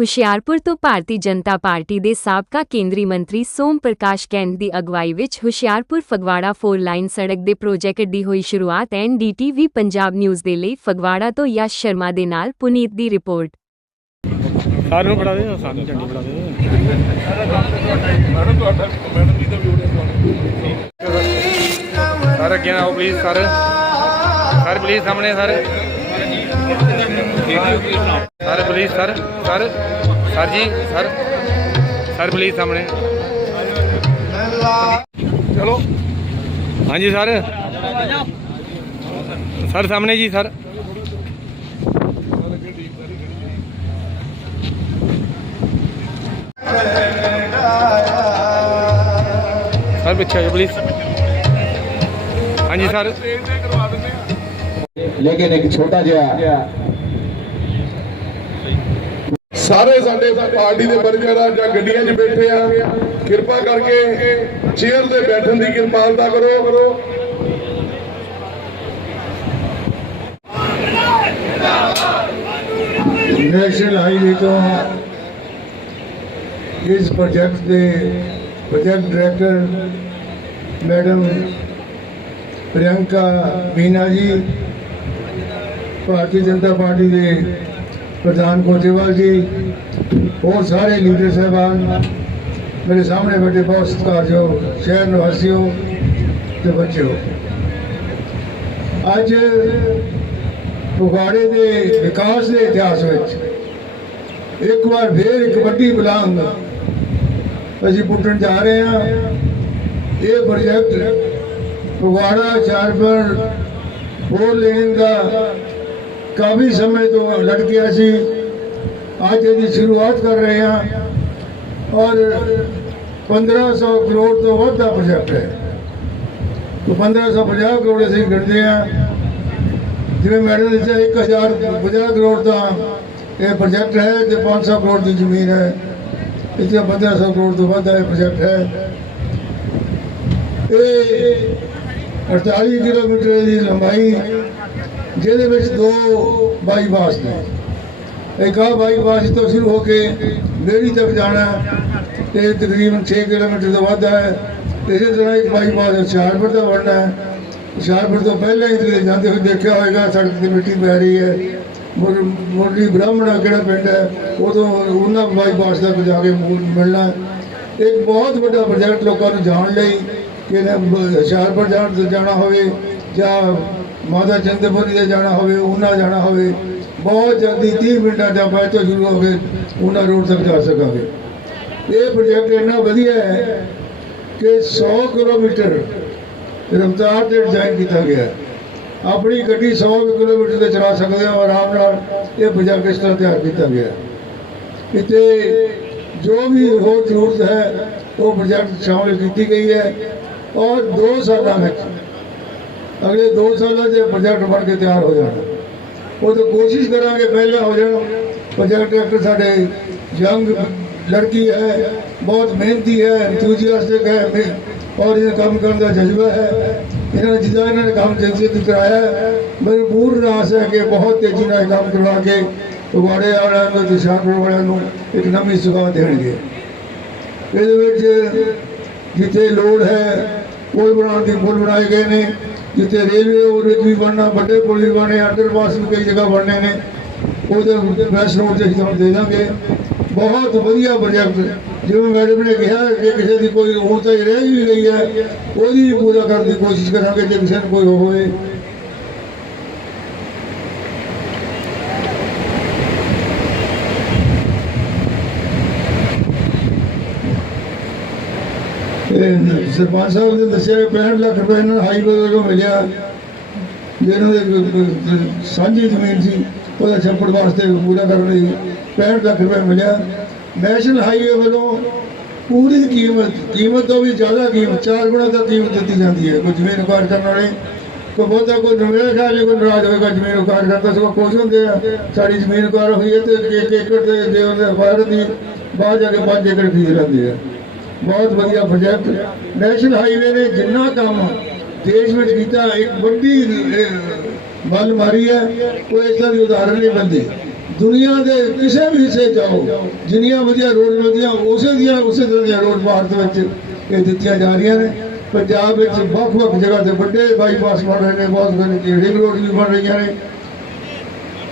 ਹੁਸ਼ਿਆਰਪੁਰ ਤੋਂ ਭਾਰਤੀ ਜਨਤਾ ਪਾਰਟੀ ਦੇ ਸਾਬਕਾ ਕੇਂਦਰੀ ਮੰਤਰੀ ਸੋਮ ਪ੍ਰਕਾਸ਼ ਕੈਂਟ ਦੀ ਅਗਵਾਈ ਵਿੱਚ ਹੁਸ਼ਿਆਰਪੁਰ ਫਗਵਾੜਾ ਫੋਰ ਲਾਈਨ ਸੜਕ ਦੇ ਪ੍ਰੋਜੈਕਟ ਦੀ ਹੋਈ ਸ਼ੁਰੂਆਤ ਐਨਡੀਟੀਵੀ ਪੰਜਾਬ ਨਿਊਜ਼ ਦੇ ਲਈ ਫਗਵਾੜਾ ਤੋਂ ਯਸ਼ ਸ਼ਰਮਾ ਦੇ ਨਾਲ ਪੁਨੀਤ ਦੀ ਰਿਪੋਰਟ। ਸਾਰਿਆਂ ਨੂੰ ਫੜਾ ਦੇ ਸਾਨੂੰ ਝੰਡੀ ਫੜਾ ਦੇ। ਸਰ ਅੱਗੇ ਆਓ ਪਲੀਜ਼ ਸਰ। ਸਰ ਪਲੀਜ਼ ਸਾਹਮਣੇ sir. Sir please sir sir sir ji, sir sir please ਸਾਹਮਣੇ। ਚਲੋ। ਹਾਂਜੀ, ਸਰ। ਸਰ, ਸਾਹਮਣੇ ਜੀ, ਸਰ। ਸਰ, ਪਿੱਛੇ ਆ ਜਾਓ ਪਲੀਜ਼ ਹਾਂਜੀ, ਸਰ। ਲੇਕਿਨ ਇੱਕ ਛੋਟਾ ਜਿਹਾ ਸਾਰੇ ਸਾਡੇ ਪਾਰਟੀ ਦੇ ਵਰਕਰ ਆ ਜਾਂ ਗੱਡੀਆਂ 'ਚ ਬੈਠੇ ਆ ਕਿਰਪਾ ਕਰਕੇ ਚੇਅਰ ਤੇ ਬੈਠਣ ਦੀ ਕਿਰਪਾਲਤਾ ਕਰੋ। ਨੈਸ਼ਨਲ ਹਾਈਵੇ ਤੋਂ ਇਸ ਪ੍ਰੋਜੈਕਟ ਦੇ project director madam Priyanka Meena ji Bharatiya Janata party ਦੇ ਪ੍ਰਧਾਨ ਕੋਟੇਵਾਲ ਜੀ, ਹੋਰ ਸਾਰੇ ਲੀਡਰ ਸਾਹਿਬਾਨ, ਮੇਰੇ ਸਾਹਮਣੇ ਬੈਠੇ ਬਹੁਤ ਸਤਿਕਾਰਯੋਗ ਸ਼ਹਿਰ ਨਿਵਾਸੀਓ ਤੇ ਬੱਚਿਓ। ਅੱਜ ਫਗਵਾੜੇ ਦੇ ਵਿਕਾਸ ਦੇ ਇਤਿਹਾਸ ਵਿੱਚ ਇੱਕ ਵਾਰ ਫੇਰ ਇੱਕ ਵੱਡੀ ਬਲਾਂਗ ਅਸੀਂ ਪੁੱਟਣ ਜਾ ਰਹੇ ਹਾਂ। ਇਹ ਪ੍ਰੋਜੈਕਟ ਫਗਵਾੜਾ ਚਾਰਪਰ ਫੋਰ ਲੇਨ ਦਾ ਕਾਫੀ ਸਮੇਂ ਤੋਂ ਲਟਕਿਆ ਸੀ। ਅੱਜ ਇਹਦੀ ਸ਼ੁਰੂਆਤ ਕਰ ਰਹੇ ਹਾਂ ਔਰ 1500 ਕਰੋੜ ਤੋਂ ਵੱਧ ਦਾ ਪ੍ਰੋਜੈਕਟ ਹੈ। तो 1550 ਕਰੋੜ ਅਸੀਂ ਗਿਣਦੇ ਹਾਂ। ਜਿਵੇਂ ਮੈਡਮ ਨੇ ਦੱਸਿਆ 1050 ਕਰੋੜ ਦਾ ਇਹ ਪ੍ਰੋਜੈਕਟ ਹੈ ਤੇ 500 ਕਰੋੜ ਦੀ ਜ਼ਮੀਨ ਹੈ। ਇੱਥੇ 1500 ਕਰੋੜ ਤੋਂ ਵੱਧ ਦਾ ਇਹ ਪ੍ਰੋਜੈਕਟ ਹੈ। ਇਹ 48 ਕਿਲੋਮੀਟਰ ਦੀ ਲੰਬਾਈ ਜਿਹਦੇ ਵਿੱਚ ਦੋ ਬਾਈਪਾਸ ਨੇ। ਇੱਕ ਆ ਬਾਈਪਾਸ ਤੋਂ ਸ਼ੁਰੂ ਹੋ ਕੇ ਮੇਰੀ ਤੱਕ ਜਾਣਾ ਤੇ ਤਕਰੀਬਨ 6 ਕਿਲੋਮੀਟਰ ਤੋਂ ਵੱਧ ਹੈ। ਇਸੇ ਤਰ੍ਹਾਂ ਇੱਕ ਬਾਈਪਾਸ ਹੁਸ਼ਿਆਰਪੁਰ ਦਾ ਬਣਨਾ ਹੈ। ਹੁਸ਼ਿਆਰਪੁਰ ਤੋਂ ਪਹਿਲਾਂ ਹੀ ਤੁਸੀਂ ਜਾਂਦੇ ਹੋਏ ਦੇਖਿਆ ਹੋਵੇਗਾ, ਸੜਕ ਤੇ ਮਿੱਟੀ ਪੈ ਰਹੀ ਹੈ। ਮੁਰ- ਮੁਰਲੀ ਬ੍ਰਾਹਮਣਾ ਕਿਹੜਾ ਪਿੰਡ ਹੈ, ਉਦੋਂ ਉਹਨਾਂ ਬਾਈਪਾਸ ਤੱਕ ਜਾ ਕੇ ਮਿਲਣਾ ਇੱਕ ਬਹੁਤ ਵੱਡਾ ਪ੍ਰੋਜੈਕਟ ਲੋਕਾਂ ਨੂੰ ਜਾਣ ਲਈ ਕਿ ਹੁਸ਼ਿਆਰਪੁਰ ਜਾਣ ਜਾਣਾ ਹੋਵੇ ਜਾਂ ਮਾਤਾ ਚੰਦਪੁਰੀ ਦੇ ਜਾਣਾ ਹੋਵੇ, ਉਹਨਾਂ ਜਾਣਾ ਹੋਵੇ, ਬਹੁਤ ਜਲਦੀ 30 ਮਿੰਟਾਂ ਦਾ ਬਾਅਦ ਤੋਂ ਸ਼ੁਰੂ ਹੋ ਕੇ ਉਹਨਾਂ ਰੋਡ ਤੱਕ ਜਾ ਸਕਾਂਗੇ। ਇਹ ਪ੍ਰੋਜੈਕਟ ਇੰਨਾ ਵਧੀਆ ਹੈ ਕਿ 100 ਕਿਲੋਮੀਟਰ ਰਫਤਾਰ ਤੇ ਡਿਜ਼ਾਈਨ ਕੀਤਾ ਗਿਆ ਹੈ। ਆਪਣੀ ਗੱਡੀ 100 ਕਿਲੋਮੀਟਰ ਤੇ ਚਲਾ ਸਕਦੇ ਹਾਂ, ਆਰਾਮ ਨਾਲ ਇਹ ਪ੍ਰੋਜੈਕਟ ਇਸ ਤਰ੍ਹਾਂ ਤਿਆਰ ਕੀਤਾ ਗਿਆ ਹੈ। ਇੱਥੇ ਜੋ ਵੀ ਹੋਰ ਜ਼ਰੂਰਤ ਹੈ, ਉਹ ਪ੍ਰੋਜੈਕਟ ਸ਼ਾਮਿਲ ਕੀਤੀ ਗਈ ਹੈ ਔਰ 2 ਸਾਲਾਂ ਵਿੱਚ ਅਗਲੇ 2 ਸਾਲਾਂ 'ਚ ਪ੍ਰੋਜੈਕਟ ਬਣ ਕੇ ਤਿਆਰ ਹੋ ਜਾਣਾ। ਉਹ ਤਾਂ ਕੋਸ਼ਿਸ਼ ਕਰਾਂਗੇ ਪਹਿਲਾਂ ਹੋ ਜਾਣ। ਪ੍ਰੋਜੈਕਟ ਡਾਇਰੈਕਟਰ ਸਾਡੇ ਯੰਗ ਲੜਕੀ ਹੈ, ਬਹੁਤ ਮਿਹਨਤੀ ਹੈ ਐਂਥੂਸੀਆਸਟਿਕ ਹੈ ਔਰ ਇਹ ਕੰਮ ਕਰਨ ਦਾ ਜਜ਼ਬਾ ਹੈ। ਇਹਨਾਂ ਨੇ ਜਿੱਦਾਂ ਇਹਨਾਂ ਨੇ ਕੰਮ ਜਲਦੀ ਜਲਦੀ ਕਰਾਇਆ, ਮੈਨੂੰ ਪੂਰਨ ਆਸ ਹੈ ਕਿ ਬਹੁਤ ਤੇਜ਼ੀ ਨਾਲ ਕੰਮ ਕਰਵਾ ਕੇ ਫਗਵਾੜੇ ਵਾਲਿਆਂ ਨੂੰ ਤੇ ਵਾਲਿਆਂ ਨੂੰ ਇੱਕ ਨਵੀਂ ਸੁਗਾਹ ਦੇਣਗੇ। ਇਹਦੇ ਵਿੱਚ ਜਿੱਥੇ ਲੋੜ ਹੈ ਪੁਲ ਬਣਾਉਣ ਦੀ ਪੁਲ ਬਣਾਏ ਗਏ ਨੇ। ਜਿੱਥੇ ਰੇਲਵੇ ਉਹ ਵੀ ਬਣਨਾ, ਵੱਡੇ ਪੁਲ ਵੀ ਬਣੇ ਅੰਡਰਪਾਸ ਵੀ ਕਈ ਜਗ੍ਹਾ ਬਣਨੇ ਨੇ। ਉਹਦੇ ਬੈਸ ਰੋਡ ਤੇ ਅਸੀਂ ਤੁਹਾਨੂੰ ਦੇ ਦਾਂਗੇ। ਬਹੁਤ ਵਧੀਆ ਪ੍ਰੋਜੈਕਟ ਜਿਵੇਂ ਮੈਡਮ ਨੇ ਕਿਹਾ ਕਿ ਕਿਸੇ ਦੀ ਕੋਈ ਹੁਣ ਤਾਂ ਰਹਿ ਵੀ ਗਈ ਹੈ। ਉਹਦੀ ਵੀ ਪੂਰਾ ਕਰਨ ਦੀ ਕੋਸ਼ਿਸ਼ ਕਰਾਂਗੇ, ਜੇ ਕਿਸੇ ਨੂੰ ਕੋਈ ਹੋਵੇ। ਸਰਪੰਚ ਸਾਹਿਬ ਨੇ ਦੱਸਿਆ ਕਿ 65 ਲੱਖ ਰੁਪਏ ਇਹਨਾਂ ਨੂੰ ਹਾਈਵੇ ਵੱਲੋਂ ਮਿਲਿਆ। ਜਿਹਨਾਂ ਦੇ ਸਾਂਝੀ ਜ਼ਮੀਨ ਸੀ, ਉਹਦਾ ਛੱਪੜ ਵਾਸਤੇ ਪੂਰਾ ਕਰਨ ਲਈ 65 ਲੱਖ ਰੁਪਏ ਮਿਲਿਆ। ਨੈਸ਼ਨਲ ਹਾਈਵੇ ਵੱਲੋਂ ਪੂਰੀ ਕੀਮਤ ਕੀਮਤ ਤੋਂ ਵੀ ਜ਼ਿਆਦਾ ਕੀਮਤ, ਚਾਰ ਗੁਣਾ ਦਾ ਕੀਮਤ ਦਿੱਤੀ ਜਾਂਦੀ ਹੈ। ਕੋਈ ਜ਼ਮੀਨ ਅਕਾਰ ਕਰਨ ਵਾਲੇ, ਕੋਈ ਬਹੁਤਾ ਕੋਈ ਨਵੇਂ ਖਾ ਜੇ ਕੋਈ ਨਾਰਾਜ਼ ਹੋਏਗਾ ਜ਼ਮੀਨ ਅਕਾਰ ਕਰਦਾ, ਸਗੋਂ ਖੁਸ਼ ਹੁੰਦੇ ਆ। ਸਾਡੀ ਜ਼ਮੀਨ ਅਕਾਰ ਹੋਈ ਹੈ ਤੇ ਇੱਕ ਏਕੜ ਦੇ ਦੇ ਉਹਦੇ ਅਖਬਾਰ ਦੀ ਬਾਹਰ ਜਾ ਕੇ 5 ਏਕੜ ਖਰੀਦ ਰਹਿੰਦੇ ਆ ਬਹੁਤ ਵਧੀਆ ਪ੍ਰੋਜੈਕਟ ਨੈਸ਼ਨਲ ਹਾਈਵੇ ਨੇ ਜਿੰਨਾ ਕੰਮ ਦੇਸ਼ ਵਿੱਚ ਕੀਤਾ ਇੱਕ ਵੱਡੀ ਅਹ, ਵੱਲ ਮਾਰੀ ਹੈ ਉਹ ਇਸ ਤਰ੍ਹਾਂ ਦੀ ਉਦਾਹਰਣ ਨਹੀਂ ਬੰਦੀ ਦੁਨੀਆ ਦੇ ਕਿਸੇ ਵੀ ਹਿੱਸੇ ਜਾਓ ਜਿੰਨੀਆਂ ਵਧੀਆ ਰੋਡ ਮਿਲਦੀਆਂ ਉਸੇ ਦੀਆਂ ਉਸੇ ਤਰ੍ਹਾਂ ਦੀਆਂ ਰੋਡ ਭਾਰਤ ਵਿੱਚ ਇਹ ਦਿੱਤੀਆਂ ਜਾ ਰਹੀਆਂ ਨੇ। ਪੰਜਾਬ ਵਿੱਚ ਵੱਖ-ਵੱਖ ਜਗ੍ਹਾ ਤੇ ਵੱਡੇ ਬਾਈਪਾਸ ਬਣ ਰਹੇ ਨੇ ਬਹੁਤ ਸਾਰੇ ਰਿੰਗ ਰੋਡ ਵੀ ਬਣ ਰਹੀਆਂ ਨੇ।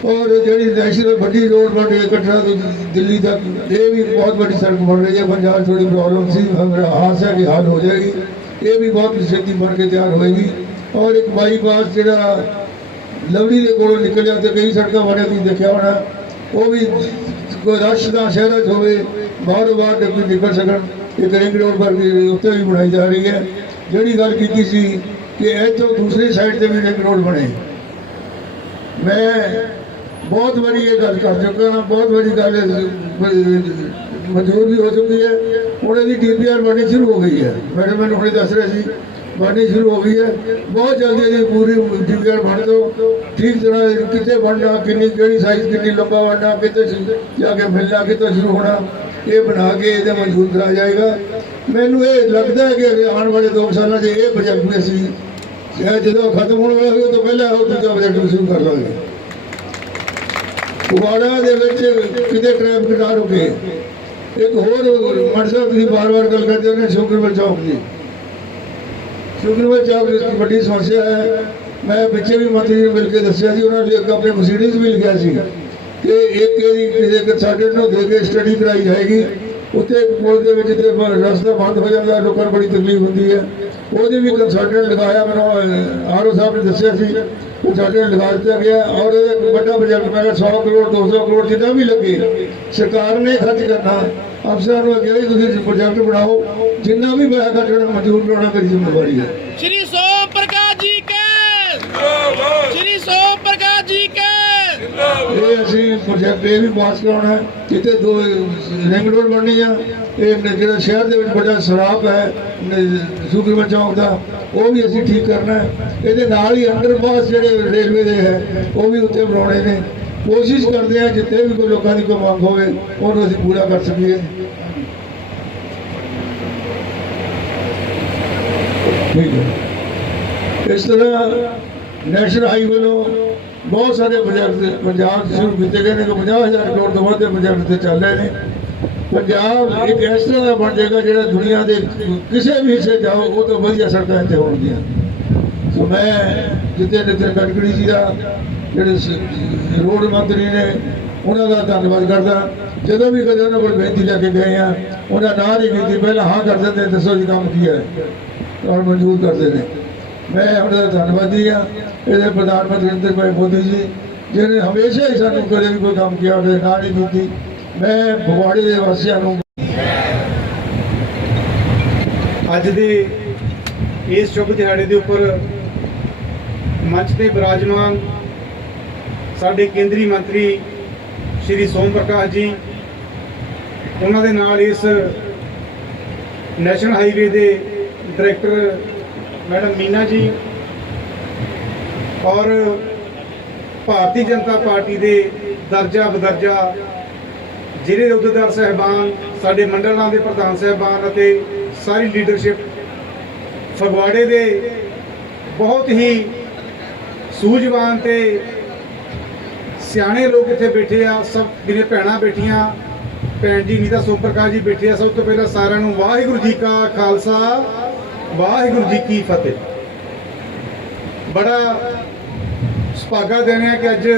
ਔਰ ਜਿਹੜੀ ਨੈਸ਼ਨਲ ਵੱਡੀ ਰੋਡ ਬਣ ਰਹੀ ਹੈ ਕਟਰਾ ਤੋਂ ਦਿੱਲੀ ਤੱਕ, ਇਹ ਵੀ ਬਹੁਤ ਵੱਡੀ ਸੜਕ ਬਣ ਰਹੀ ਹੈ, ਪੰਜਾਬ 'ਚ ਥੋੜੀ ਪ੍ਰੋਬਲਮ ਸੀ ਮਗਰ ਹਾਦਸਾ ਦੀ ਹੱਲ ਹੋ ਜਾਏਗੀ, ਇਹ ਵੀ ਬਹੁਤ ਛੇਤੀ ਬਣ ਕੇ ਤਿਆਰ ਹੋਏਗੀ। ਔਰ ਇੱਕ ਬਾਈਪਾਸ ਜਿਹੜਾ ਲਵਲੀ ਦੇ ਕੋਲੋਂ ਨਿਕਲਿਆ ਤੇ ਕਈ ਸੜਕਾਂ ਬਣੇ ਤੁਸੀਂ ਦੇਖਿਆ ਹੋਣਾ, ਉਹ ਵੀ ਕੋਈ ਰਸ਼ ਦਾ ਸ਼ਹਿਰਾਂ 'ਚ ਹੋਵੇ, ਬਾਹਰੋਂ ਬਾਹਰ ਕੋਈ ਨਿਕਲ ਸਕਣ, ਇੱਕ ਰਿੰਗ ਰੋਡ ਪਰ ਵੀ ਉੱਤੇ ਵੀ ਬਣਾਈ ਜਾ ਰਹੀ ਹੈ। ਜਿਹੜੀ ਗੱਲ ਕੀਤੀ ਸੀ ਕਿ ਇੱਥੋਂ ਦੂਸਰੀ ਸਾਈਡ ਤੇ ਵੀ ਰਿੰਗ ਰੋਡ ਬਣੇ। ਮੈਂ ਬਹੁਤ ਵਾਰੀ ਇਹ ਗੱਲ ਕਰ ਚੁੱਕਾ ਹਾਂ, ਬਹੁਤ ਵਾਰੀ ਗੱਲ ਮਨਜ਼ੂਰ ਵੀ ਹੋ ਚੁੱਕੀ ਹੈ। ਹੁਣ ਇਹਦੀ ਡੀਪੀਆਰ ਬਣਨੀ ਸ਼ੁਰੂ ਹੋ ਗਈ ਹੈ। ਮੈਡਮ ਮੈਨੂੰ ਹੁਣੇ ਦੱਸ ਰਹੇ ਸੀ, ਬਣਨੀ ਸ਼ੁਰੂ ਹੋ ਗਈ ਹੈ। ਬਹੁਤ ਜਲਦੀ ਇਹਦੀ ਪੂਰੀ ਡੀਪੀਆਰ ਬਣ ਦੋ ਠੀਕ ਤਰ੍ਹਾਂ ਕਿੱਥੇ ਬਣਨਾ, ਕਿੰਨੀ, ਕਿਹੜੀ ਸਾਈਜ਼ ਕਿੰਨੀ ਲੰਬਾ ਬਣਨਾ, ਕਿੱਥੇ ਜਾ ਕੇ ਮਿਲਣਾ, ਕਿੱਥੇ ਸ਼ੁਰੂ ਹੋਣਾ, ਇਹ ਬਣਾ ਕੇ ਇਹਦੇ ਮਨਜ਼ੂਰ ਕਰਾਇਆ ਜਾਏਗਾ। ਮੈਨੂੰ ਇਹ ਲੱਗਦਾ ਹੈ ਕਿ ਅਗਲੇ ਆਉਣ ਵਾਲੇ ਦੋ ਸਾਲਾਂ 'ਚ ਇਹ ਪ੍ਰੋਜੈਕਟ ਵੀ ਅਸੀਂ, ਇਹ ਜਦੋਂ ਖਤਮ ਹੋਣ ਵਾਲਾ ਹੋਵੇ, ਉਹ ਤੋਂ ਪਹਿਲਾਂ ਉਹ ਦੂਜਾ ਪ੍ਰੋਜੈਕਟ ਸ਼ੁਰੂ ਕਰ ਲਾਂਗੇ। ਫਗਵਾੜਾ ਦੇ ਵਿੱਚ ਕਿਤੇ ਟ੍ਰੈਫਿਕ ਨਾ ਰੁਕੇ ਇੱਕ ਹੋਰ ਮਨਸਾ ਤੁਸੀਂ ਬਾਰ-ਬਾਰ ਗੱਲ ਕਰਦੇ ਹੋ ਨੇ, ਸ਼ੁਕਰਵਰ ਚੌਕ ਦੀ ਸ਼ੁਕਰਵਰ ਚੌਕ ਦੀ ਵੱਡੀ ਸਮੱਸਿਆ ਹੈ। ਮੈਂ ਪਿੱਛੇ ਵੀ ਮੰਤਰੀ ਨੂੰ ਮਿਲ ਕੇ ਦੱਸਿਆ ਸੀ, ਉਹਨਾਂ ਨੇ ਇੱਕ ਆਪਣੇ ਮਸੀਡੀਜ਼ ਵੀ ਲਿਖਿਆ ਸੀ ਕਿ ਇੱਕ ਇਹਦੀ ਕਿਸੇ ਕੰਸਲਟੈਂਟ ਨੂੰ ਦੇ ਕੇ ਸਟੱਡੀ ਕਰਾਈ ਜਾਏਗੀ। ਉੱਥੇ ਇੱਕ ਪੁਲ ਦੇ ਵਿੱਚ ਤੇ ਰਸਤਾ ਬੰਦ ਹੋ ਜਾਂਦਾ, ਲੋਕਾਂ ਨੂੰ ਬੜੀ ਤਕਲੀਫ ਹੁੰਦੀ ਹੈ। ਉਹਦੀ ਵੀ ਕੰਸਲਟੈਂਟ ਲਗਾਇਆ ਮੈਨੂੰ ਆਰਓ ਸਾਹਿਬ ਨੇ ਦੱਸਿਆ ਸੀ ਉਹ ਸਾਡੇ ਲਗਾ ਦਿੱਤਾ ਗਿਆ ਔਰ ਵੱਡਾ ਬਜਟ ਪੈਣਾ 100 ਕਰੋੜ 200 ਕਰੋੜ ਜਿੱਦਾਂ ਵੀ ਲੱਗੇ। ਸਰਕਾਰ ਨੇ ਖਰਚ ਕਰਨਾ। ਅਫਸਰ ਨੂੰ ਕਿਹਾ ਤੁਸੀਂ ਪ੍ਰੋਜੈਕਟ ਬਣਾਓ, ਜਿੰਨਾ ਵੀ ਪੈਸਾ ਖਰਚਣਾ ਮਨਜ਼ੂਰ ਕਰਾਉਣਾ ਮੇਰੀ ਜ਼ਿੰਮੇਵਾਰੀ ਹੈ। ਸ਼੍ਰੀ ਸੋਮ ਪ੍ਰਕਾਸ਼ ਜੀ ਕੇ। ਸ਼੍ਰੀ ਸੋਮ ਪ੍ਰਕਾਸ਼ ਜੀ ਕੇ। ਇਹ ਅਸੀਂ ਪ੍ਰੋਜੈਕਟ ਇਹ ਵੀ ਪਾਸ ਕਰਾਉਣਾ ਹੈ। ਜਿੱਥੇ ਦੋ ਰਿੰਗ ਰੋਡ ਬਣਨੀ ਆ, ਇਹ ਜਿਹੜਾ ਸ਼ਹਿਰ ਦੇ ਵਿੱਚ ਵੱਡਾ ਸਰਾਪ ਹੈ ਸੁਖਰਮਾ ਚੌਂਕ ਦਾ, ਉਹ ਵੀ ਅਸੀਂ ਠੀਕ ਕਰਨਾ ਹੈ। ਇਹਦੇ ਨਾਲ ਹੀ ਅੰਡਰਪਾਸ ਜਿਹੜੇ ਰੇਲਵੇ ਦੇ ਹੈ, ਉਹ ਵੀ ਉੱਤੇ ਬਣਾਉਣੇ ਨੇ। ਕੋਸ਼ਿਸ਼ ਕਰਦੇ ਆ ਜਿੱਥੇ ਵੀ ਕੋਈ ਲੋਕਾਂ ਦੀ ਕੋਈ ਮੰਗ ਹੋਵੇ, ਉਹਨੂੰ ਅਸੀਂ ਪੂਰਾ ਕਰ ਸਕੀਏ। ਠੀਕ ਹੈ। ਇਸ ਤਰ੍ਹਾਂ ਨੈਸ਼ਨਲ ਹਾਈਵੇ ਨੂੰ ਬਹੁਤ ਸਾਰੇ ਪ੍ਰੋਜੈਕਟ ਪੰਜਾਬ ਸ਼ੁਰੂ ਕੀਤੇ ਗਏ ਨੇ ਕਿ 50000 ਕਰੋੜ ਤੋਂ ਵੱਧ ਦੇ ਪ੍ਰੋਜੈਕਟ ਤੇ ਚੱਲ ਰਹੇ ਨੇ। ਪੰਜਾਬ ਇੱਕ ਇਸ ਤਰ੍ਹਾਂ ਦਾ ਬਣ ਜਾਏਗਾ ਜਿਹੜਾ ਦੁਨੀਆ ਦੇ ਕਿਸੇ ਵੀ ਹਿੱਸੇ ਜਾਓ ਉਹ ਤੋਂ ਵਧੀਆ ਸੜਕਾਂ ਇੱਥੇ ਹੋਣਗੀਆਂ। ਸੋ ਮੈਂ ਜਿੱਤੇ ਨਿਤਿਨ ਗਡਕਰੀ ਜੀ ਦਾ ਜਿਹੜੇ ਰੋਡ ਮੰਤਰੀ ਨੇ, ਉਹਨਾਂ ਦਾ ਧੰਨਵਾਦ ਕਰਦਾ। ਜਦੋਂ ਵੀ ਕਦੇ ਉਹਨਾਂ ਕੋਲ ਬੇਨਤੀ ਲੈ ਕੇ ਗਏ ਆ, ਉਹਨਾਂ ਨਾਲ ਹੀ ਕੀਤੀ। ਪਹਿਲਾਂ ਹਾਂ ਕਰ ਦਿੰਦੇ, ਦੱਸੋ ਜੀ ਕੰਮ ਕੀ ਹੈ। ਔਰ ਮਨਜ਼ੂਰ ਕਰਦੇ ਨੇ। ਮੈਂ ਉਹਨਾਂ ਧੰਨਵਾਦੀ ਆ ਇਹਦੇ ਪ੍ਰਧਾਨ ਮੰਤਰੀ ਨਰਿੰਦਰ ਭਾਈ ਮੋਦੀ ਜੀ ਜਿਹੜੇ ਹਮੇਸ਼ਾ ਹੀ ਸਾਨੂੰ ਕਦੇ ਵੀ ਕੋਈ ਕੰਮ ਕੀਤਾ ਉਹਦੇ ਨਾਂ ਨਹੀਂ ਕੀਤੀ। ਮੈਂ ਫਗਵਾੜੇ ਦੇ ਵਾਸੀਆਂ ਨੂੰ ਅੱਜ ਦੇ ਇਸ ਸ਼ੁਭ ਦਿਹਾੜੇ ਦੇ ਉੱਪਰ ਮੰਚ ਤੇ ਬਿਰਾਜਮਾਨ ਸਾਡੇ ਕੇਂਦਰੀ ਮੰਤਰੀ ਸ਼੍ਰੀ ਸੋਮ ਪ੍ਰਕਾਸ਼ ਜੀ, ਉਹਨਾਂ ਦੇ ਨਾਲ ਇਸ ਨੈਸ਼ਨਲ ਹਾਈਵੇ ਦੇ ਡਾਇਰੈਕਟਰ ਮੈਡਮ ਮੀਨਾ ਜੀ ਔਰ ਭਾਰਤੀ ਜਨਤਾ ਪਾਰਟੀ ਦੇ ਦਰਜਾ ਬਦਰਜਾ ਜ਼ਿਲ੍ਹੇ ਦੇ ਅਹੁਦੇਦਾਰ ਸਹਿਬਾਨ, ਸਾਡੇ ਮੰਡਲਾਂ ਦੇ ਪ੍ਰਧਾਨ ਸਹਿਬਾਨ ਅਤੇ ਸਾਰੀ ਲੀਡਰਸ਼ਿਪ ਫਗਵਾੜੇ ਦੇ ਬਹੁਤ ਹੀ ਸੂਝਵਾਨ ਤੇ ਸਿਆਣੇ ਲੋਕ ਇੱਥੇ ਬੈਠੇ ਆ, ਸਭ ਮੇਰੇ ਭੈਣਾਂ ਬੈਠੀਆਂ, ਭੈਣ ਜੀ ਨੀਤਾ ਸੋਮ ਪ੍ਰਕਾਸ਼ ਜੀ ਬੈਠੇ ਆ, ਸਭ ਤੋਂ ਪਹਿਲਾਂ ਸਾਰਿਆਂ ਨੂੰ ਵਾਹਿਗੁਰੂ ਜੀ ਕਾ ਖਾਲਸਾ। ਵਾਹਿਗੁਰੂ ਜੀ ਕੀ ਫਤਿਹ। ਬੜਾ ਸੁਭਾਗਾ ਦੇਣੇ ਆ ਕਿ ਅੱਜ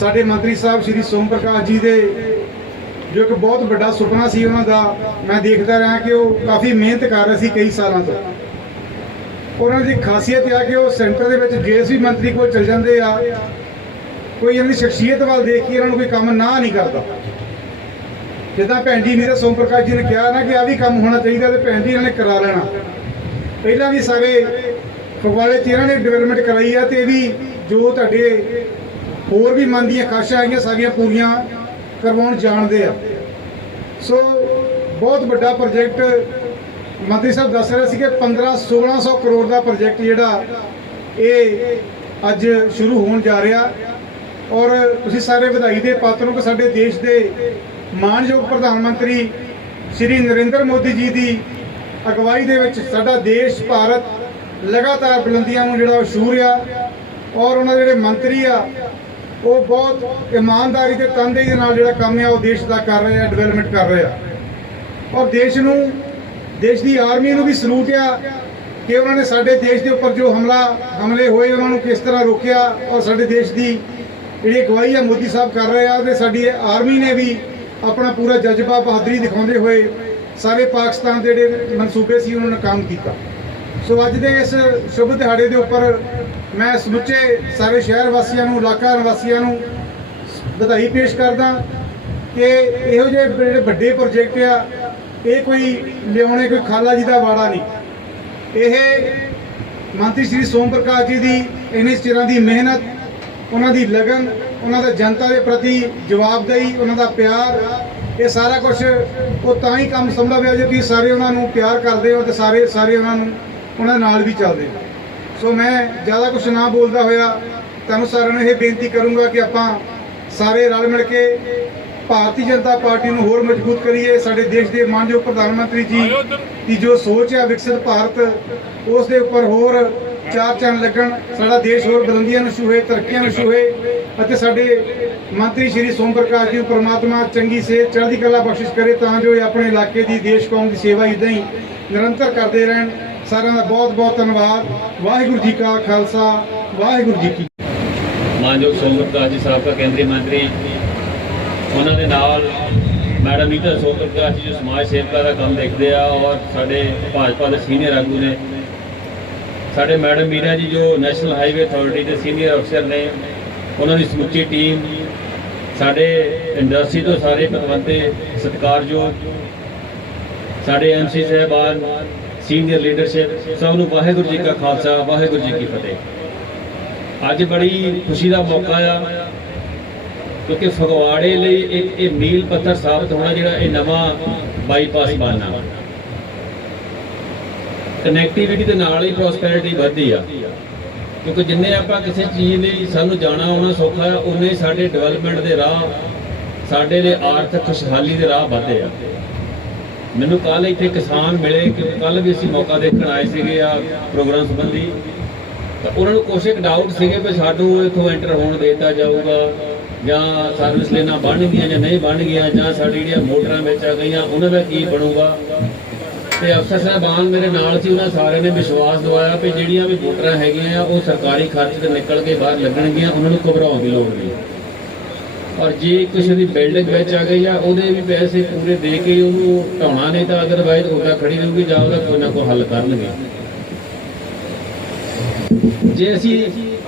ਸਾਡੇ ਮੰਤਰੀ ਸਾਹਿਬ ਸ਼੍ਰੀ ਸੋਮ ਪ੍ਰਕਾਸ਼ ਜੀ ਦੇ, ਜੋ ਇੱਕ ਬਹੁਤ ਵੱਡਾ ਸੁਪਨਾ ਸੀ ਉਹਨਾਂ ਦਾ, ਮੈਂ ਦੇਖਦਾ ਰਿਹਾ ਕਿ ਉਹ ਕਾਫੀ ਮਿਹਨਤ ਕਰ ਰਹੇ ਸੀ ਕਈ ਸਾਲਾਂ ਤੋਂ। ਉਹਨਾਂ ਦੀ ਖਾਸੀਅਤ ਇਹ ਆ ਕਿ ਉਹ ਸੈਂਟਰ ਦੇ ਵਿੱਚ ਜੇਐਸਪੀ ਮੰਤਰੀ ਕੋਲ ਚਲ ਜਾਂਦੇ ਆ, ਕੋਈ ਇਹਨਾਂ ਦੀ ਸ਼ਖਸੀਅਤ ਵੱਲ ਦੇਖ ਕੇ ਇਹਨਾਂ ਨੂੰ ਕੋਈ ਕੰਮ ਨਾ ਨਹੀਂ ਕਰਦਾ। ਜਿੱਦਾਂ ਭੈਣ ਜੀ ਨੀਰਜ ਸੋਮ ਪ੍ਰਕਾਸ਼ ਜੀ ਨੇ ਕਿਹਾ ਨਾ ਕਿ ਆ ਵੀ ਕੰਮ ਹੋਣਾ ਚਾਹੀਦਾ ਤੇ ਭੈਣ ਜੀ ਇਹਨਾਂ ਨੇ ਕਰਾ ਲੈਣਾ। ਪਹਿਲਾਂ ਵੀ ਸਾਰੇ ਫਗਵਾੜੇ 'ਚ ਇਹਨਾਂ ਨੇ ਡਿਵੈਲਪਮੈਂਟ ਕਰਾਈ ਆ ਤੇ ਇਹ ਵੀ ਜੋ ਤੁਹਾਡੇ ਹੋਰ ਵੀ ਮਨ ਦੀਆਂ ਖਾਸ਼ਾਂ ਆਈਆਂ, ਸਾਰੀਆਂ ਪੂਰੀਆਂ ਕਰਵਾਉਣ ਜਾਣਦੇ ਆ। ਸੋ ਬਹੁਤ ਵੱਡਾ ਪ੍ਰੋਜੈਕਟ ਮੰਤਰੀ ਸਾਹਿਬ ਦੱਸ ਰਹੇ ਸੀ ਕਿ 15 1600 ਕਰੋੜ ਦਾ ਪ੍ਰੋਜੈਕਟ ਜਿਹੜਾ ਇਹ ਅੱਜ ਸ਼ੁਰੂ ਹੋਣ ਜਾ ਰਿਹਾ। ਔਰ ਤੁਸੀਂ ਸਾਰੇ ਵਧਾਈ ਦੇ ਪਾਤਰ ਹੋ ਕਿ ਸਾਡੇ ਦੇਸ਼ ਦੇ ਮਾਨਯੋਗ ਪ੍ਰਧਾਨ ਮੰਤਰੀ ਸ਼੍ਰੀ ਨਰਿੰਦਰ ਮੋਦੀ ਜੀ ਦੀ ਅਗਵਾਈ ਦੇ ਵਿੱਚ ਸਾਡਾ ਦੇਸ਼, ਭਾਰਤ ਲਗਾਤਾਰ ਬੁਲੰਦੀਆਂ ਨੂੰ ਜਿਹੜਾ ਉਹ ਛੂਹ ਰਿਹਾ ਔਰ ਉਹਨਾਂ ਦੇ ਜਿਹੜੇ ਮੰਤਰੀ ਆ, ਉਹ ਬਹੁਤ ਇਮਾਨਦਾਰੀ ਤੇ ਤਨਦੇਹੀ ਦੇ ਨਾਲ ਜਿਹੜਾ ਕੰਮ ਆ, ਉਹ ਦੇਸ਼ ਦਾ ਕਰ ਰਹੇ ਆ ਡਿਵੈਲਪਮੈਂਟ ਕਰ ਰਹੇ ਆ। ਔਰ ਦੇਸ਼ ਨੂੰ, ਦੇਸ਼ ਦੀ ਆਰਮੀ ਨੂੰ ਵੀ ਸਲੂਟ ਆ ਕਿ ਉਹਨਾਂ ਨੇ ਸਾਡੇ ਦੇਸ਼ ਦੇ ਉੱਪਰ ਜੋ ਹਮਲਾ, ਹਮਲੇ ਹੋਏ, ਉਹਨਾਂ ਨੂੰ ਕਿਸ ਤਰ੍ਹਾਂ ਰੋਕਿਆ ਔਰ ਸਾਡੇ ਦੇਸ਼ ਦੀ ਜਿਹੜੀ ਅਗਵਾਈ ਆ ਮੋਦੀ ਸਾਹਿਬ ਕਰ ਰਹੇ ਆ, ਤੇ ਸਾਡੀ ਆਰਮੀ ਨੇ ਵੀ ਆਪਣਾ ਪੂਰਾ ਜਜ਼ਬਾ ਬਹਾਦਰੀ ਦਿਖਾਉਂਦੇ ਹੋਏ ਸਾਰੇ ਪਾਕਿਸਤਾਨ ਦੇ ਜਿਹੜੇ ਮਨਸੂਬੇ ਸੀ ਉਹਨਾਂ ਨੇ ਕੰਮ ਕੀਤਾ। ਸੋ ਅੱਜ ਦੇ ਇਸ ਸ਼ੁਭ ਦਿਹਾੜੇ ਦੇ ਉੱਪਰ ਮੈਂ ਸਮੁੱਚੇ ਸਾਰੇ ਸ਼ਹਿਰ ਵਾਸੀਆਂ ਨੂੰ, ਇਲਾਕਾ ਨਿਵਾਸੀਆਂ ਨੂੰ ਵਧਾਈ ਪੇਸ਼ ਕਰਦਾ ਕਿ ਇਹੋ ਜਿਹੇ ਜਿਹੜੇ ਵੱਡੇ ਪ੍ਰੋਜੈਕਟ ਆ, ਇਹ ਕੋਈ ਲਿਆਉਣੇ ਕੋਈ ਖਾਲਾ ਜੀ ਦਾ ਵਾੜਾ ਨਹੀਂ। ਇਹ ਮੰਤਰੀ ਸ਼੍ਰੀ ਸੋਮ ਪ੍ਰਕਾਸ਼ ਜੀ ਦੀ, ਇੰਨੇ ਚਿਰਾਂ ਦੀ ਮਿਹਨਤ, ਉਹਨਾਂ ਦੀ ਲਗਨ ਉਹਨਾਂ ਦਾ ਜਨਤਾ ਦੇ ਪ੍ਰਤੀ ਜਵਾਬਦੇਹੀ, ਉਹਨਾਂ ਦਾ ਪਿਆਰ, ਇਹ ਸਾਰਾ ਕੁਝ ਉਹ ਤਾਂ ਹੀ ਕੰਮ ਸੰਭਵ ਹੈ ਜੇ ਕਿ ਸਾਰੇ ਉਹਨਾਂ ਨੂੰ ਪਿਆਰ ਕਰਦੇ ਹੋ ਤੇ ਸਾਰੇ ਸਾਰੇ ਉਹਨਾਂ ਨੂੰ ਉਹਨਾਂ ਨਾਲ ਵੀ ਚੱਲਦੇ ਹੋ। ਸੋ ਮੈਂ ਜ਼ਿਆਦਾ ਕੁਝ ਨਾ ਬੋਲਦਾ ਹੋਇਆ, ਤੁਹਾਨੂੰ ਸਾਰਿਆਂ ਨੂੰ ਇਹ ਬੇਨਤੀ ਕਰੂੰਗਾ ਕਿ ਆਪਾਂ ਸਾਰੇ ਰਲ ਮਿਲ ਕੇ ਭਾਰਤੀ ਜਨਤਾ ਪਾਰਟੀ ਨੂੰ ਹੋਰ ਮਜ਼ਬੂਤ ਕਰੀਏ ਸਾਡੇ ਦੇਸ਼ ਦੇ ਮਾਨਯੋਗ ਪ੍ਰਧਾਨ ਮੰਤਰੀ ਜੀ ਦੀ ਜੋ ਸੋਚ ਹੈ ਵਿਕਸਿਤ ਭਾਰਤ, ਉਸ ਦੇ ਉੱਪਰ ਹੋਰ ਚਾਰ ਚੰਨ ਲੱਗਣ, ਸਾਡਾ ਦੇਸ਼ ਹੋਰ ਬੁਲੰਦੀਆਂ ਨੂੰ ਛੂਹੇ, ਤਰੱਕੀਆਂ ਨੂੰ ਛੂਹੇ ਅਤੇ ਸਾਡੇ ਮੰਤਰੀ ਸ਼੍ਰੀ ਸੋਮ ਪ੍ਰਕਾਸ਼ ਜੀ ਨੂੰ ਪ੍ਰਮਾਤਮਾ ਚੰਗੀ ਸਿਹਤ, ਚੜ੍ਹਦੀ ਕਲਾ ਬਖਸ਼ਿਸ਼ ਕਰੇ ਤਾਂ ਜੋ ਇਹ ਆਪਣੇ ਇਲਾਕੇ ਦੀ ਦੇਸ਼ ਕੌਮ ਦੀ ਸੇਵਾ ਇਦਾਂ ਹੀ ਨਿਰੰਤਰ ਕਰਦੇ ਰਹਿਣ। ਸਾਰਿਆਂ ਦਾ ਬਹੁਤ ਬਹੁਤ ਧੰਨਵਾਦ। ਵਾਹਿਗੁਰੂ ਜੀ ਕਾ ਖਾਲਸਾ, ਵਾਹਿਗੁਰੂ ਜੀ ਕੀ ਮਾਨਯੋਗ ਸੋਮ ਪ੍ਰਕਾਸ਼ ਜੀ, ਸਾਬਕਾ ਕੇਂਦਰੀ ਮੰਤਰੀ, ਉਹਨਾਂ ਦੇ ਨਾਲ ਮੈਡਮ ਨੀਤਾ ਸੋਮ ਪ੍ਰਕਾਸ਼ ਜੀ ਜੋ ਸਮਾਜ ਸੇਵਕਾ ਦਾ ਕੰਮ ਦੇਖਦੇ ਆ ਔਰ ਸਾਡੇ ਭਾਜਪਾ ਦੇ ਸੀਨੀਅਰ ਆਗੂ ਨੇ ਸਾਡੇ ਮੈਡਮ ਮੀਰਾ ਜੀ ਜੋ ਨੈਸ਼ਨਲ ਹਾਈਵੇ ਅਥਾਰਟੀ ਦੇ ਸੀਨੀਅਰ ਅਫਸਰ ਨੇ, ਉਹਨਾਂ ਦੀ ਸਮੁੱਚੀ ਟੀਮ, ਸਾਡੇ ਇੰਡਸਟਰੀ ਤੋਂ ਸਾਰੇ ਪਤਵੰਤੇ ਸਤਿਕਾਰਯੋਗ, ਸਾਡੇ ਐਮਸੀ ਸਾਹਿਬਾਨ, ਸੀਨੀਅਰ ਲੀਡਰਸ਼ਿਪ, ਸਭ ਨੂੰ ਵਾਹਿਗੁਰੂ ਜੀ ਕਾ ਖਾਲਸਾ, ਵਾਹਿਗੁਰੂ ਜੀ ਕੀ ਫਤਿਹ। ਅੱਜ ਬੜੀ ਖੁਸ਼ੀ ਦਾ ਮੌਕਾ ਆ, ਕਿਉਂਕਿ ਫਗਵਾੜੇ ਲਈ ਇੱਕ ਇਹ ਮੀਲ ਪੱਥਰ ਸਾਬਤ ਹੋਣਾ ਜਿਹੜਾ ਇਹ ਨਵਾਂ ਬਾਈਪਾਸ ਬਣਨਾ। ਕਨੈਕਟੀਵਿਟੀ ਦੇ ਨਾਲ ਹੀ ਪ੍ਰੋਸਪੈਰਿਟੀ ਵਧਦੀ ਆ। ਕਿਉਂਕਿ ਜਿੰਨੇ ਆਪਾਂ ਕਿਸੇ ਚੀਜ਼ ਲਈ ਸਾਨੂੰ ਜਾਣਾ ਆਉਣਾ ਸੌਖਾ ਆ ਉਨੇ ਹੀ ਸਾਡੇ ਡਿਵੈਲਪਮੈਂਟ ਦੇ ਰਾਹ, ਸਾਡੇ ਦੇ ਆਰਥਿਕ ਖੁਸ਼ਹਾਲੀ ਦੇ ਰਾਹ ਵਧਦੇ ਆ। ਮੈਨੂੰ ਕੱਲ ਇੱਥੇ ਕਿਸਾਨ ਮਿਲੇ, ਕਿ ਕੱਲ ਵੀ ਅਸੀਂ ਮੌਕਾ ਦੇਖਣ ਆਏ ਸੀਗੇ ਆ ਪ੍ਰੋਗਰਾਮ ਸੰਬੰਧੀ। ਤਾਂ ਉਹਨਾਂ ਨੂੰ ਕੁਛ ਇੱਕ ਡਾਊਟ ਸੀਗੇ ਵੀ ਸਾਨੂੰ ਇੱਥੋਂ ਐਂਟਰ ਹੋਣ ਦਿੱਤਾ ਜਾਊਗਾ, ਜਾਂ ਸਰਵਿਸ ਲੈਣਾ ਗਈਆਂ ਜਾਂ ਨਹੀਂ ਬਣ ਗਈਆਂ ਜਾਂ ਸਾਡੀ ਜਿਹੜੀਆਂ ਮੋਟਰਾਂ ਵਿੱਚ ਆ ਗਈਆਂ, ਉਹਨਾਂ ਦਾ ਕੀ ਬਣੂਗਾ? ਤੇ ਅਫਸਰ ਸਾਹਿਬਾਨ ਮੇਰੇ ਨਾਲ ਸੀ, ਉਹਨਾਂ ਸਾਰਿਆਂ ਨੇ ਵਿਸ਼ਵਾਸ ਦਿਵਾਇਆ ਵੀ ਜਿਹੜੀਆਂ ਵੀ ਮੋਟਰਾਂ ਹੈਗੀਆਂ ਉਹ ਸਰਕਾਰੀ ਖਰਚ ਤੇ ਨਿਕਲ ਕੇ ਬਾਹਰ ਲੱਗਣਗੀਆਂ, ਉਹਨਾਂ ਨੂੰ ਘਬਰਾਉਣ ਦੀ ਲੋੜ ਨਹੀਂ। ਔਰ ਜੇ ਕਿਸੇ ਦੀ ਬਿਲਡਿੰਗ ਵਿੱਚ ਆ ਗਈ ਆ, ਉਹਦੇ ਵੀ ਪੈਸੇ ਪੂਰੇ ਦੇ ਕੇ ਉਹਨੂੰ ਢਾਉਣਾ ਨਹੀਂ ਤਾਂ ਅਦਰਵਾਈਜ਼ ਉਹਦਾ ਖੜੀ ਰਹੂਗੀ, ਜਾਂ ਉਹਦਾ ਕੋਈ ਨਾ ਕੋਈ ਹੱਲ ਕਰਨਗੇ। ਜੇ ਅਸੀਂ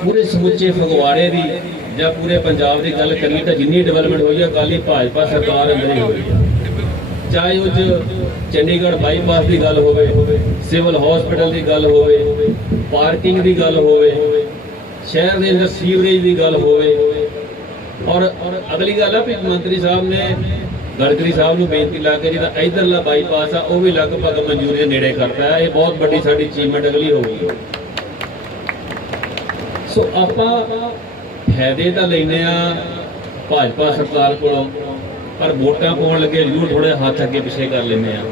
ਪੂਰੇ ਸਮੁੱਚੇ ਫਗਵਾੜੇ ਦੀ ਜਾਂ ਪੂਰੇ ਪੰਜਾਬ ਦੀ ਗੱਲ ਕਰੀਏ ਤਾਂ ਜਿੰਨੀ ਡਿਵੈਲਪਮੈਂਟ ਹੋਈ ਹੈ ਕੱਲ ਭਾਜਪਾ ਸਰਕਾਰ ਅੰਦਰ ਹੀ ਹੋਈ ਹੈ ਚਾਹੇ ਉਹ ਚੰਡੀਗੜ੍ਹ ਬਾਈਪਾਸ ਦੀ ਗੱਲ ਹੋਵੇ ਸਿਵਲ ਹਸਪੀਟਲ ਦੀ ਗੱਲ ਹੋਵੇ ਪਾਰਕਿੰਗ ਦੀ ਗੱਲ ਹੋਵੇ, ਸ਼ਹਿਰ ਦੇ ਅੰਦਰ ਸੀਵਰੇਜ ਦੀ ਗੱਲ ਹੋਵੇ। ਔਰ ਅਗਲੀ ਗੱਲ ਆ ਵੀ ਮੰਤਰੀ ਸਾਹਿਬ ਨੇ ਗਡਕਰੀ ਸਾਹਿਬ ਨੂੰ ਬੇਨਤੀ ਲਾ ਕੇ ਜਿਹੜਾ ਇਧਰਲਾ ਬਾਈਪਾਸ ਆ, ਉਹ ਵੀ ਲਗਭਗ ਮਨਜ਼ੂਰੀ ਦੇ ਨੇੜੇ ਕਰਤਾ ਹੈ। ਇਹ ਬਹੁਤ ਵੱਡੀ ਸਾਡੀ ਅਚੀਵਮੈਂਟ ਅਗਲੀ ਹੋ ਗਈ। ਸੋ ਆਪਾਂ ਫਾਇਦੇ ਤਾਂ ਲੈਨੇ ਆ ਭਾਜਪਾ ਸਰਕਾਰ ਕੋਲੋਂ ਪਰ ਵੋਟਾਂ ਪਾਉਣ ਲੱਗੇ ਜ਼ਰੂਰ ਥੋੜੇ ਹੱਥ ਅੱਗੇ ਪਿੱਛੇ ਕਰ ਲੈਂਦੇ ਆ।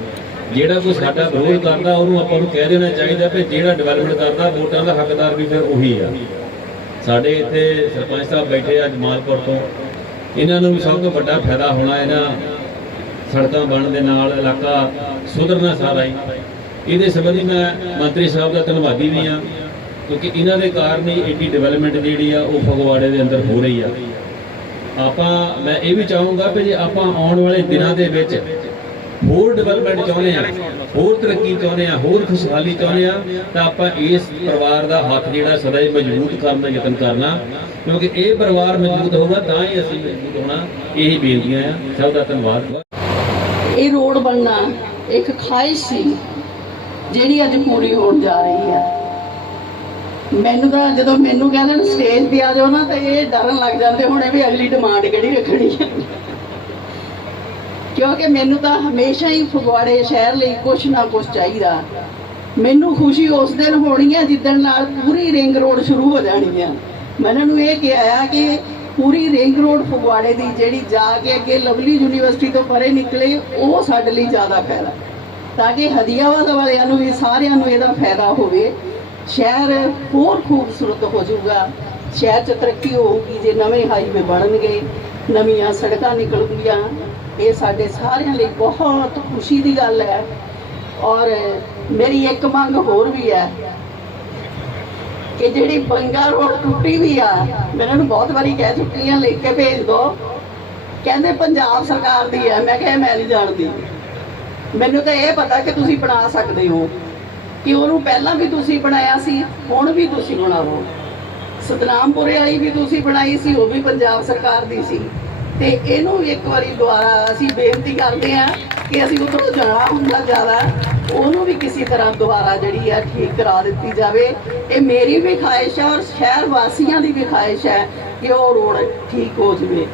ਜਿਹੜਾ ਕੋਈ ਸਾਡਾ ਵਿਰੋਧ ਕਰਦਾ, ਉਹਨੂੰ ਆਪਾਂ ਨੂੰ ਕਹਿ ਦੇਣਾ ਚਾਹੀਦਾ ਕਿ ਜਿਹੜਾ ਡਿਵੈਲਪਮੈਂਟ ਕਰਦਾ, ਵੋਟਾਂ ਦਾ ਹੱਕਦਾਰ ਵੀ ਫਿਰ ਉਹੀ ਆ। ਸਾਡੇ ਇੱਥੇ ਸਰਪੰਚ ਸਾਹਿਬ ਬੈਠੇ ਆ ਜਮਾਲਪੁਰ ਤੋਂ। ਇਹਨਾਂ ਨੂੰ ਵੀ ਸਭ ਤੋਂ ਵੱਡਾ ਫਾਇਦਾ ਹੋਣਾ ਇਹਨਾਂ ਸੜਕਾਂ ਬਣਨ ਦੇ ਨਾਲ, ਇਲਾਕਾ ਸੁਧਰਨਾ ਸਾਰਾ ਹੀ। ਇਹਦੇ ਸੰਬੰਧੀ ਮੈਂ ਮੰਤਰੀ ਸਾਹਿਬ ਦਾ ਧੰਨਵਾਦੀ ਵੀ ਆ ਕਿਉਂਕਿ ਇਹਨਾਂ ਦੇ ਕਾਰਨ ਹੀ ਏਡੀ ਡਿਵੈਲਪਮੈਂਟ ਜਿਹੜੀ ਆ, ਉਹ ਫਗਵਾੜੇ ਦੇ ਅੰਦਰ ਹੋ ਰਹੀ ਆ। ਆਪਾਂ, ਮੈਂ ਇਹ ਵੀ ਚਾਹੂੰਗਾ ਕਿ ਜੇ ਆਪਾਂ ਆਉਣ ਵਾਲੇ ਦਿਨਾਂ ਦੇ ਵਿੱਚ ਹੋਰ ਡਿਵੈਲਪਮੈਂਟ ਚਾਹੁੰਦੇ ਆ ਹੋਰ ਤਰੱਕੀ ਚਾਹੁੰਦੇ ਆ ਹੋਰ ਖੁਸ਼ਹਾਲੀ ਚਾਹੁੰਦੇ ਆ ਤਾਂ ਆਪਾਂ ਇਸ ਪਰਿਵਾਰ ਦਾ ਹੱਥ ਜਿਹੜਾ ਸਦਾ ਹੀ ਮਜ਼ਬੂਤ ਕਰਨ ਦਾ ਯਤਨ ਕਰਨਾ। ਕਿਉਂਕਿ ਇਹ ਪਰਿਵਾਰ ਮਜ਼ਬੂਤ ਹੋਊਗਾ, ਤਾਂ ਹੀ ਅਸੀਂ ਮਜ਼ਬੂਤ ਹੋਣਾ। ਇਹੀ ਬੇਨਤੀਆਂ ਆ। ਸਭ ਦਾ ਧੰਨਵਾਦ। ਇਹ ਰੋਡ ਬਣਨਾ ਇੱਕ ਖਾਹਿਸ਼ ਸੀ, ਜਿਹੜੀ ਅੱਜ ਪੂਰੀ ਹੋਣ ਜਾ ਰਹੀ ਹੈ। ਮੈਨੂੰ ਤਾਂ ਜਦੋਂ ਮੈਨੂੰ ਕਹਿੰਦੇ ਨੇ ਸਟੇਜ ਤੇ ਆ ਜਾਓ ਨਾ ਤਾਂ ਇਹ ਡਰਨ ਲੱਗ ਜਾਂਦੇ, ਹੁਣੇ ਵੀ ਅਗਲੀ ਡਿਮਾਂਡ ਕਿਹੜੀ ਰੱਖਣੀ ਹੈ। ਕਿਉਂਕਿ ਮੈਨੂੰ ਤਾਂ ਹਮੇਸ਼ਾ ਹੀ ਫਗਵਾੜੇ ਸ਼ਹਿਰ ਲਈ ਕੁਝ ਨਾ ਕੁਝ ਚਾਹੀਦਾ। ਮੈਨੂੰ ਖੁਸ਼ੀ ਉਸ ਦਿਨ ਹੋਣੀ ਹੈ ਜਿੱਦਣ ਨਾਲ ਪੂਰੀ ਰਿੰਗ ਰੋਡ ਸ਼ੁਰੂ ਹੋ ਜਾਣੀ ਹੈ। ਮੈਂ ਉਹਨਾਂ ਨੂੰ ਇਹ ਕਿਹਾ ਆ ਕਿ ਪੂਰੀ ਰਿੰਗ ਰੋਡ ਫਗਵਾੜੇ ਦੀ ਜਿਹੜੀ ਜਾ ਕੇ ਅੱਗੇ ਲਵਲੀ ਯੂਨੀਵਰਸਿਟੀ ਤੋਂ ਪਰੇ ਨਿਕਲੇ, ਉਹ ਸਾਡੇ ਲਈ ਜ਼ਿਆਦਾ ਫਾਇਦਾ। ਤਾਂ ਕਿ ਹਦੀਆਬਾਦ ਵਾਲਿਆਂ ਨੂੰ ਵੀ ਸਾਰਿਆਂ ਨੂੰ ਇਹਦਾ ਫਾਇਦਾ ਹੋਵੇ। ਸ਼ਹਿਰ ਹੋਰ ਖੂਬਸੂਰਤ ਹੋ ਜਾਊਗਾ। ਸ਼ਹਿਰ 'ਚ ਤਰੱਕੀ ਹੋਊਗੀ, ਜੇ ਨਵੇਂ ਹਾਈਵੇ ਬਣਨਗੇ, ਨਵੀਆਂ ਸੜਕਾਂ ਨਿਕਲਣਗੀਆਂ। ਇਹ ਸਾਡੇ ਸਾਰਿਆਂ ਲਈ ਬਹੁਤ ਖੁਸ਼ੀ ਦੀ ਗੱਲ ਹੈ। ਔਰ ਮੇਰੀ ਇੱਕ ਮੰਗ ਹੋਰ ਵੀ ਹੈ ਕਿ ਜਿਹੜੀ ਬੰਗਾ ਰੋਡ ਟੁੱਟੀ ਵੀ ਆ, ਮੈਂ ਇਹਨਾਂ ਨੂੰ ਬਹੁਤ ਵਾਰੀ ਕਹਿ ਚੁੱਕੀ ਹਾਂ, ਲਿਖ ਕੇ ਭੇਜ ਦਿਓ ਕਹਿੰਦੇ ਪੰਜਾਬ ਸਰਕਾਰ ਦੀ ਹੈ, ਮੈਂ ਕਿਹਾ ਮੈਂ ਨਹੀਂ ਜਾਣਦੀ। ਮੈਨੂੰ ਤਾਂ ਇਹ ਪਤਾ ਕਿ ਤੁਸੀਂ ਬਣਾ ਸਕਦੇ ਹੋ। ਕਿ ਉਹਨੂੰ ਪਹਿਲਾਂ ਵੀ ਤੁਸੀਂ ਬਣਾਇਆ ਸੀ, ਹੁਣ ਵੀ ਤੁਸੀਂ ਬਣਾਓ। ਸਤਨਾਮਪੁਰੇ ਵਾਲੀ ਵੀ ਤੁਸੀਂ ਬਣਾਈ ਸੀ, ਉਹ ਵੀ ਪੰਜਾਬ ਸਰਕਾਰ ਦੀ ਸੀ। ਤੇ ਇਹਨੂੰ ਵੀ ਇੱਕ ਵਾਰੀ ਦੁਬਾਰਾ ਅਸੀਂ ਬੇਨਤੀ ਕਰਦੇ ਹਾਂ ਕਿ ਅਸੀਂ ਉਧਰੋਂ ਜਾਣਾ ਹੁੰਦਾ ਜ਼ਿਆਦਾ, ਉਹਨੂੰ ਵੀ ਕਿਸੇ ਤਰ੍ਹਾਂ ਦੁਬਾਰਾ ਜਿਹੜੀ ਹੈ ਠੀਕ ਕਰਾ ਦਿੱਤੀ ਜਾਵੇ। ਇਹ ਮੇਰੀ ਵੀ ਖਾਹਿਸ਼ ਹੈ ਔਰ ਸ਼ਹਿਰ ਵਾਸੀਆਂ ਦੀ ਵੀ ਖਾਹਿਸ਼ ਹੈ ਕਿ ਉਹ ਰੋਡ ਠੀਕ ਹੋ ਜਾਵੇ।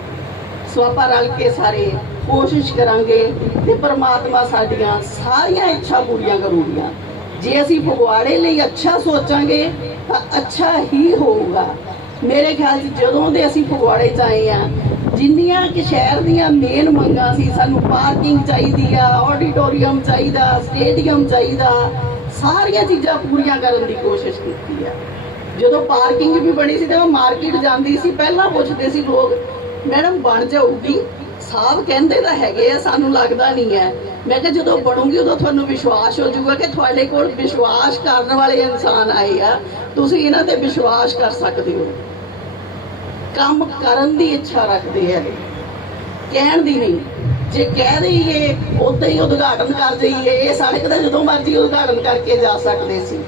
ਸੋ ਆਪਾਂ ਰਲ ਕੇ ਸਾਰੇ ਕੋਸ਼ਿਸ਼ ਕਰਾਂਗੇ ਤੇ ਪ੍ਰਮਾਤਮਾ ਸਾਡੀਆਂ ਸਾਰੀਆਂ ਇੱਛਾ ਪੂਰੀਆਂ ਕਰੂਗਾ ਜੇ ਅਸੀਂ ਫਗਵਾੜੇ ਲਈ ਅੱਛਾ ਸੋਚਾਂਗੇ, ਤਾਂ ਅੱਛਾ ਹੀ ਹੋਊਗਾ। ਮੇਰੇ ਖਿਆਲ 'ਚ ਜਦੋਂ ਦੇ ਅਸੀਂ ਫਗਵਾੜੇ 'ਚ ਆਏ ਆ, ਜਿੰਨੀਆਂ ਕਿ ਸ਼ਹਿਰ ਦੀਆਂ ਮੇਨ ਮੰਗਾਂ ਸੀ, ਸਾਨੂੰ ਪਾਰਕਿੰਗ ਚਾਹੀਦੀ ਆ ਆਡੀਟੋਰੀਅਮ ਚਾਹੀਦਾ ਸਟੇਡੀਅਮ ਚਾਹੀਦਾ, ਸਾਰੀਆਂ ਚੀਜ਼ਾਂ ਪੂਰੀਆਂ ਕਰਨ ਦੀ ਕੋਸ਼ਿਸ਼ ਕੀਤੀ ਆ। ਜਦੋਂ ਪਾਰਕਿੰਗ ਵੀ ਬਣੀ ਸੀ, ਤੇ ਮੈਂ ਮਾਰਕੀਟ ਜਾਂਦੀ ਸੀ, ਪਹਿਲਾਂ ਪੁੱਛਦੇ ਸੀ ਲੋਕ, ਮੈਡਮ, ਬਣ ਜਾਊਗੀ? ਸਾਹਿਬ ਕਹਿੰਦੇ ਤਾਂ ਹੈਗੇ ਆ, ਸਾਨੂੰ ਲੱਗਦਾ ਨਹੀਂ ਹੈ। ਮੈਂ ਕਿਹਾ ਜਦੋਂ ਬਣੂਗੀ ਉਦੋਂ ਤੁਹਾਨੂੰ ਵਿਸ਼ਵਾਸ ਹੋ ਜਾਊਗਾ ਕਿ ਤੁਹਾਡੇ ਕੋਲ ਵਿਸ਼ਵਾਸ ਕਰਨ ਵਾਲੇ ਇਨਸਾਨ ਆਏ ਆ। ਤੁਸੀਂ ਇਹਨਾਂ ਤੇ ਵਿਸ਼ਵਾਸ ਕਰ ਸਕਦੇ ਹੋ। ਕੰਮ ਕਰਨ ਦੀ ਇੱਛਾ ਰੱਖਦੇ ਆ। ਕਹਿਣ ਦੀ ਨਹੀਂ। ਜੇ ਕਹਿ ਦਈਏ, ਉਦਾਂ ਹੀ ਉਦਘਾਟਨ ਕਰ ਦਈਏ। ਇਹ ਸੜਕ ਦਾ ਜਦੋਂ ਮਰਜ਼ੀ ਉਦਘਾਟਨ ਕਰਕੇ ਜਾ ਸਕਦੇ ਸੀ।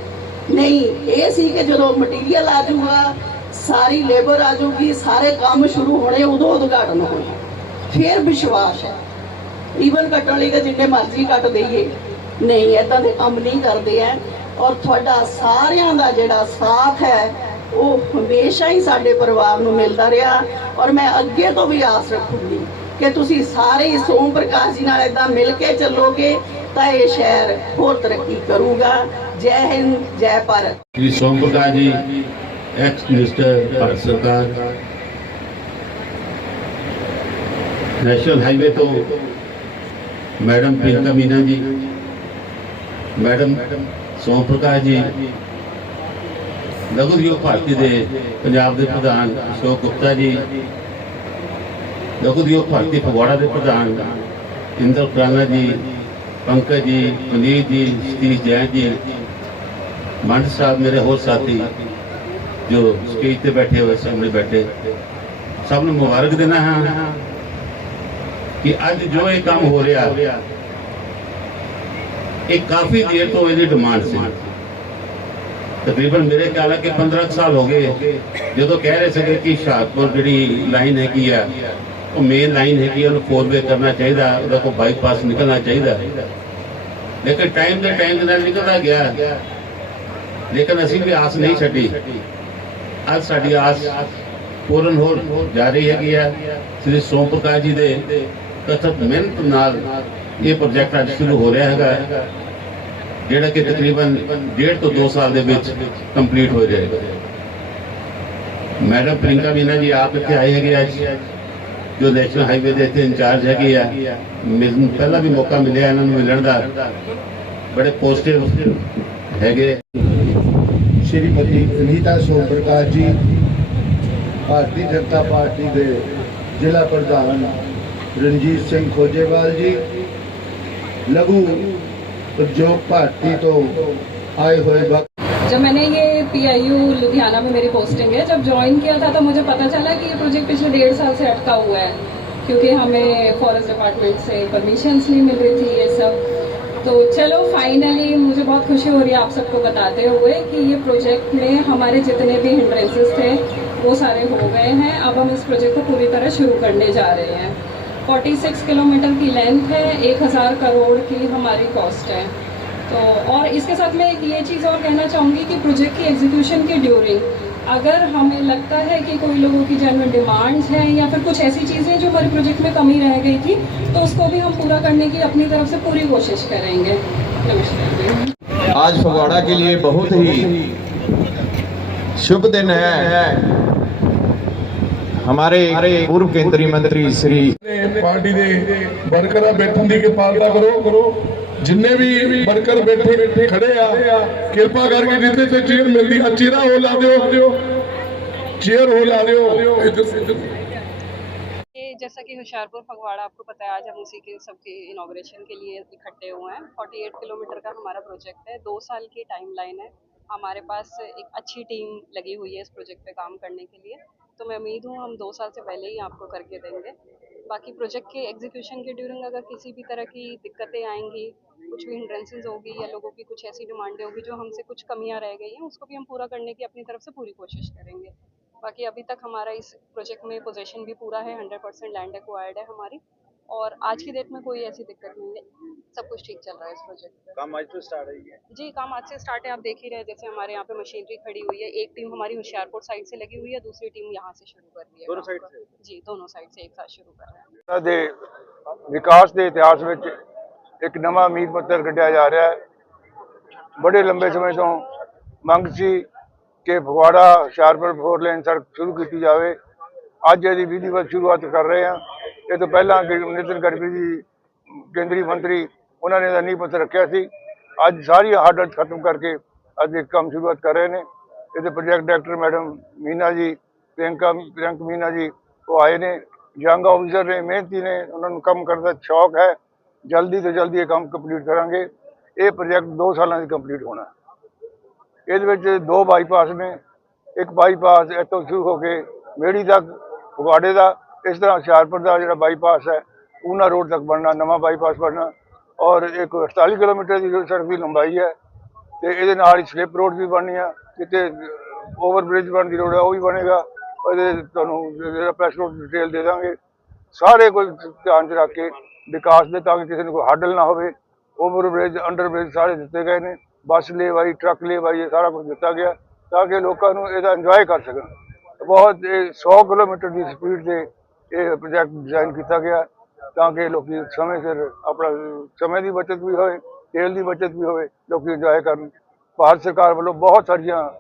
ਨਹੀਂ, ਇਹ ਸੀ ਕਿ ਜਦੋਂ ਮਟੀਰੀਅਲ ਆ ਜਾਊਗਾ, ਸਾਰੀ ਲੇਬਰ ਆ ਜਾਊਗੀ, ਸਾਰੇ ਕੰਮ ਸ਼ੁਰੂ ਹੋਣੇ ਉਦੋਂ ਉਦਘਾਟਨ ਹੋਣਾ। ਫਿਰ ਵਿਸ਼ਵਾਸ ਹੈ। ਈਵਨ ਕੱਟਣ ਲਈ ਤਾਂ ਜਿੰਨੇ ਮਰਜ਼ੀ ਕੱਟ ਦਈਏ। ਨਹੀਂ ਇਦਾਂ ਦੇ ਕੰਮ ਨਹੀਂ ਕਰਦੇ ਐ। ਔਰ ਤੁਹਾਡਾ ਸਾਰਿਆਂ ਦਾ ਜਿਹੜਾ ਸਾਥ ਹੈ, ਉਹ ਹਮੇਸ਼ਾ ਹੀ ਸਾਡੇ ਪਰਿਵਾਰ ਨੂੰ ਮਿਲਦਾ ਰਿਹਾ। ਔਰ ਮੈਂ ਅੱਗੇ ਤੋਂ ਵੀ ਆਸ ਰੱਖੂਗੀ ਕਿ ਤੁਸੀਂ ਸਾਰੇ ਸੋਮ ਪ੍ਰਕਾਸ਼ ਜੀ ਨਾਲ ਇਦਾਂ ਮਿਲ ਕੇ ਚੱਲੋਗੇ, ਤਾਂ ਇਹ ਸ਼ਹਿਰ ਹੋਰ ਤਰੱਕੀ ਕਰੂਗਾ। ਜੈ ਹਿੰਦ, ਜੈ ਭਾਰਤ। ਜੀ ਸੋਮ ਪ੍ਰਕਾਸ਼ ਜੀ ਐਕਸ ਮਿਨਿਸਟਰ ਭਾਰਤ ਸਰਕਾਰ। ਨੈਸ਼ਨਲ ਹਾਈਵੇ ਤੋਂ ਮੈਡਮ ਪ੍ਰਿੰਕਾ ਮੀਨਾ ਜੀ, ਮੈਡਮ ਸੋਮ ਪ੍ਰਕਾਸ਼ ਜੀ, ਲਘੂ ਉਦਯੋਗ ਭਾਰਤੀ ਦੇ ਪੰਜਾਬ ਦੇ ਪ੍ਰਧਾਨ ਸ਼ੋਕ ਗੁਪਤਾ ਜੀ, ਲਘੂ ਉਦਯੋਗ ਭਾਰਤੀ ਫਗਵਾੜਾ ਦੇ ਪ੍ਰਧਾਨ ਇੰਦਰ ਪ੍ਰਾਨਾ ਜੀ, ਪੰਕਜ ਜੀ ਮਨੀਤ ਜੀ, ਸਤੀਸ਼ ਜੈਨ ਜੀ, ਮੰਡ ਸਾਹਿਬ ਮੇਰੇ ਹੋਰ ਸਾਥੀ ਜੋ ਸਟੇਜ ਤੇ ਬੈਠੇ ਹੋਏ ਸਾਹਮਣੇ ਬੈਠੇ, ਸਭ ਨੂੰ ਮੁਬਾਰਕ ਦੇਣਾ ਹੈ। ਕਿ ਅੱਜ ਜੋ ਇਹ ਕੰਮ ਹੋ ਰਿਹਾ, ਇਹ ਕਾਫੀ ਦੇਰ ਤੋਂ ਇਹਦੀ ਡਿਮਾਂਡ ਸੀ। ਤਕਰੀਬਨ ਮੇਰੇ ਖਿਆਲ ਹੈ ਕਿ 15 ਸਾਲ ਹੋ ਗਏ, ਜਦੋਂ ਕਹਿ ਰਹੇ ਸੀਗੇ ਕਿ ਹੁਸ਼ਿਆਰਪੁਰ ਜਿਹੜੀ ਲਾਈਨ ਹੈਗੀ ਆ, ਉਹ ਮੇਨ ਲਾਈਨ ਹੈਗੀ ਉਹਨੂੰ ਫੋਰ ਕਰਨਾ ਚਾਹੀਦਾ, ਉਹਦਾ ਕੋਈ ਬਾਈਪਾਸ ਨਿਕਲਣਾ ਚਾਹੀਦਾ। ਲੇਕਿਨ ਟਾਈਮ ਦੇ ਟਾਈਮ ਦੇ ਨਾਲ ਨਿਕਲਦਾ ਗਿਆ। ਲੇਕਿਨ ਅਸੀਂ ਵੀ ਆਸ ਨਹੀਂ ਛੱਡੀ। ਅੱਜ ਸਾਡੀ ਆਸ ਪੂਰਨ ਹੋ ਜਾ ਰਹੀ ਹੈਗੀ ਆ। ਸ੍ਰੀ ਸੋਮ ਪ੍ਰਕਾਸ਼ ਜੀ ਦੇ ਕਥਤ ਮਿਹਨਤ ਨਾਲ ਇਹ ਪ੍ਰੋਜੈਕਟ ਅੱਜ ਸ਼ੁਰੂ ਹੋ ਰਿਹਾ ਹੈਗਾ। ਜਿਹੜਾ ਕਿ ਤਕਰੀਬਨ ਡੇਢ ਤੋਂ 2 ਸਾਲ ਦੇ ਵਿੱਚ ਕੰਪਲੀਟ ਹੋ ਜਾਏਗਾ ਮੈਡਮ ਪ੍ਰਿੰਕਾ ਮੀਨਾ ਜੀ ਆਪ ਇੱਥੇ ਆਏ ਹੈਗੇ ਅੱਜ। ਜੋ ਨੈਸ਼ਨਲ ਹਾਈਵੇ ਦੇ ਇੱਥੇ ਇੰਚਾਰਜ ਹੈਗੇ ਆ। ਮੈਨੂੰ ਪਹਿਲਾਂ ਵੀ ਮੌਕਾ ਮਿਲਿਆ ਇਹਨਾਂ ਨੂੰ ਮਿਲਣ ਦਾ। ਬੜੇ ਪੋਜ਼ਿਟਿਵ ਹੈਗੇ ਸ਼੍ਰੀਮਤੀ ਅਨੀਤਾ ਸੋਮ ਪ੍ਰਕਾਸ਼ ਜੀ, ਭਾਰਤੀ ਜਨਤਾ ਪਾਰਟੀ ਦੇ ਜ਼ਿਲ੍ਹਾ ਪ੍ਰਧਾਨ ਰਣਜੀਤ ਸਿੰਘ ਖੋਜੇਵਾਲ ਜੀ ਲਘੂ ਉਦਯੋਗ ਭਾਰਤੀ ਤੋਂ ਆਏ ਹੋਏ ਵਕ जब मैंने ये पीआईयू लुधियाना में मेरी पोस्टिंग है जब ज्वाइन किया था तो मुझे पता चला कि ये प्रोजेक्ट पिछले डेढ़ साल से अटका हुआ है क्योंकि हमें फॉरेस्ट डिपार्टमेंट से परमिशंस नहीं मिल रही थी ये सब तो चलो फाइनली मुझे बहुत खुशी हो रही है आप सबको बताते हुए कि ये प्रोजेक्ट में हमारे जितने भी हिंड्रेंसेस थे वो सारे हो गए हैं अब हम इस प्रोजेक्ट को पूरी तरह शुरू करने जा रहे हैं 46 किलोमीटर की लेंथ है 1000 करोड़ की हमारी कॉस्ट है। तो और इसके साथ मैं एक ये चीज़ और कहना चाहूँगी कि प्रोजेक्ट की एग्जीक्यूशन के ड्यूरिंग अगर हमें लगता है कि कोई लोगों की जेनवन डिमांड्स हैं या फिर कुछ ऐसी चीज़ें जो हमारे प्रोजेक्ट में कमी रह गई थी तो उसको भी हम पूरा करने की अपनी तरफ़ से पूरी कोशिश करेंगे। आज फगवाड़ा के लिए बहुत ही शुभ दिन है। हमारे पूर्व केंद्रीय मंत्री श्री ਤੇ ਪਾਰਟੀ ਦੇ ਵਰਕਰਾਂ ਬੈਠਣ ਦੀ ਕਿਰਪਾਲਤਾ ਕਰੋ ਜਿੰਨੇ ਵੀ ਵਰਕਰ ਬੈਠੇ ਖੜੇ ਆ ਕਿਰਪਾ ਕਰਕੇ ਜਿੱਥੇ ਤੇ ਚੇਅਰ ਮਿਲਦੀ ਆ ਚੇਅਰਾਂ ਉਹ ਲਾ ਦਿਓ ਚੇਅਰ ਹੋ ਲਾ ਦਿਓ ਇੱਧਰ ਇੱਧਰ ये जैसा कि होशियारपुर फगवाड़ा आपको पता है आज हम उसी के सबके इनाग्रेशन के लिए इकट्ठे हुए हैं 48 किलोमीटर का हमारा प्रोजेक्ट है दो साल की टाइमलाइन है हमारे पास एक अच्छी टीम लगी हुई है इस प्रोजेक्ट पे काम करने के लिए तो मैं उम्मीद हूँ हम दो साल से पहले ही आपको करके देंगे। बाकी प्रोजेक्ट के एग्जीक्यूशन के ड्यूरिंग अगर किसी भी तरह की दिक्कतें आएँगी, कुछ भी हिंड्रेंसेज होगी या लोगों की कुछ ऐसी डिमांडें होगी जो हमसे कुछ कमियाँ रह गई हैं, उसको भी हम पूरा करने की अपनी तरफ़ से पूरी कोशिश करेंगे। बाकी अभी तक हमारा इस प्रोजेक्ट में पोजेशन भी पूरा है हंड्रेड परसेंट लैंड एक्वायर्ड है हमारी। और आज की डेट में कोई ऐसी दिक्कत नहीं है सब कुछ ठीक चल रहा है इस प्रोजेक्ट पे काम आज तो स्टार्ट है ये जी काम आज से स्टार्ट है आप देख ही रहे हैं जैसे हमारे यहाँ पे मशीनरी खड़ी हुई है एक टीम हमारी होशियारपुर साइड से लगी हुई है दूसरी टीम यहाँ से शुरू कर रही है दोनों काम साइड को। से? जी दोनों साइड से एक साथ शुरू कर रहे हैं ਇਹਨਾਂ ਦੇ ਵਿਕਾਸ ਦੇ ਇਤਿਹਾਸ ਵਿੱਚ ਇੱਕ ਨਵਾਂ ਮੀਤ ਪੱਤਰ ਕੱਢਿਆ ਜਾ ਰਿਹਾ ਹੈ ਬੜੇ ਲੰਬੇ ਸਮੇਂ ਤੋਂ ਮੰਗ ਸੀ ਕਿ ਫਗਵਾੜਾ ਹੁਸ਼ਿਆਰਪੁਰ ਫੋਰ ਲੇਨ ਸੜਕ ਸ਼ੁਰੂ ਕੀਤੀ ਜਾਵੇ ਅੱਜ ਇਹਦੀ ਵਿਧੀਵਤ ਸ਼ੁਰੂਆਤ ਕਰ ਰਹੇ ਹਾਂ ਇਹ ਤੋਂ ਪਹਿਲਾਂ ਕਿ ਨਿਤਿਨ ਗਡਕਰੀ ਜੀ, ਕੇਂਦਰੀ ਮੰਤਰੀ, ਉਹਨਾਂ ਨੇ ਇਹਦਾ ਨੀਂਹ ਪੱਥਰ ਰੱਖਿਆ ਸੀ। ਅੱਜ ਸਾਰੀ ਹਾਰਡਲ ਖਤਮ ਕਰਕੇ ਅੱਜ ਇਹ ਕੰਮ ਸ਼ੁਰੂਆਤ ਕਰ ਰਹੇ ਨੇ। ਇਹਦੇ ਪ੍ਰੋਜੈਕਟ ਡਾਇਰੈਕਟਰ ਮੈਡਮ ਮੀਨਾ ਜੀ, ਪ੍ਰਿਯੰਕਾ, ਪ੍ਰਿਯੰਕ ਮੀਨਾ ਜੀ, ਉਹ ਆਏ ਨੇ। ਯੰਗ ਆਫੀਸਰ ਨੇ, ਮਿਹਨਤੀ ਨੇ, ਉਹਨਾਂ ਨੂੰ ਕੰਮ ਕਰਨ ਦਾ ਸ਼ੌਕ ਹੈ। ਜਲਦੀ ਤੋਂ ਜਲਦੀ ਇਹ ਕੰਮ ਕੰਪਲੀਟ ਕਰਾਂਗੇ। ਇਹ ਪ੍ਰੋਜੈਕਟ 2 ਸਾਲਾਂ 'ਚ ਕੰਪਲੀਟ ਹੋਣਾ। ਇਹਦੇ ਵਿੱਚ ਦੋ ਬਾਈਪਾਸ ਨੇ। ਇੱਕ ਬਾਈਪਾਸ ਇੱਥੋਂ ਸ਼ੁਰੂ ਹੋ ਕੇ ਮੇੜੀ ਤੱਕ, ਫਗਵਾੜੇ ਦਾ ਇਸ ਤਰ੍ਹਾਂ ਹੁਸ਼ਿਆਰਪੁਰ ਦਾ ਜਿਹੜਾ ਬਾਈਪਾਸ ਹੈ, ਊਨਾ ਰੋਡ ਤੱਕ ਬਣਨਾ, ਨਵਾਂ ਬਾਈਪਾਸ ਬਣਨਾ ਔਰ ਇੱਕ 48 ਕਿਲੋਮੀਟਰ ਦੀ ਜੋ ਸੜਕ ਦੀ ਲੰਬਾਈ ਹੈ ਤੇ ਇਹਦੇ ਨਾਲ ਹੀ ਸਲਿੱਪ ਰੋਡ ਵੀ ਬਣਨੀ ਆ ਕਿਤੇ ਓਵਰ ਬ੍ਰਿਜ ਬਣਨ ਦੀ ਲੋੜ ਹੈ, ਉਹ ਵੀ ਬਣੇਗਾ ਉਹਦੇ ਤੁਹਾਨੂੰ ਜਿਹੜਾ ਪ੍ਰੈਸ ਰੋਡ ਡਿਟੇਲ ਦੇ ਦਾਂਗੇ। ਸਾਰੇ ਕੁਝ ਧਿਆਨ 'ਚ ਰੱਖ ਕੇ ਵਿਕਾਸ ਦੇ ਤਾਂ ਕਿ ਕਿਸੇ ਨੂੰ ਕੋਈ ਹੱਡਲ ਨਾ ਹੋਵੇ। ਓਵਰ ਬ੍ਰਿਜ ਅੰਡਰ ਬ੍ਰਿਜ ਸਾਰੇ ਦਿੱਤੇ ਗਏ ਨੇ, ਬੱਸ ਲੇਵਾਈ, ਟਰੱਕ ਲੇਵਾਈ, ਇਹ ਸਾਰਾ ਕੁਝ ਦਿੱਤਾ ਗਿਆ ਤਾਂ ਕਿ ਲੋਕਾਂ ਨੂੰ ਇਹਦਾ ਇੰਜੋਏ ਕਰ ਸਕਣ। ਬਹੁਤ ਇਹ 100 ਕਿਲੋਮੀਟਰ ਦੀ ਸਪੀਡ ਤੇ ਇਹ ਪ੍ਰੋਜੈਕਟ ਡਿਜ਼ਾਈਨ ਕੀਤਾ ਗਿਆ ਤਾਂ ਕਿ ਲੋਕੀ ਸਮੇਂ ਸਿਰ ਆਪਣਾ, ਸਮੇਂ ਦੀ ਬਚਤ ਵੀ ਹੋਵੇ ਤੇਲ ਦੀ ਬਚਤ ਵੀ ਹੋਵੇ, ਲੋਕੀ ਇੰਜੋਏ ਕਰਨ। ਭਾਰਤ ਸਰਕਾਰ ਵੱਲੋਂ ਬਹੁਤ ਸਾਰੀਆਂ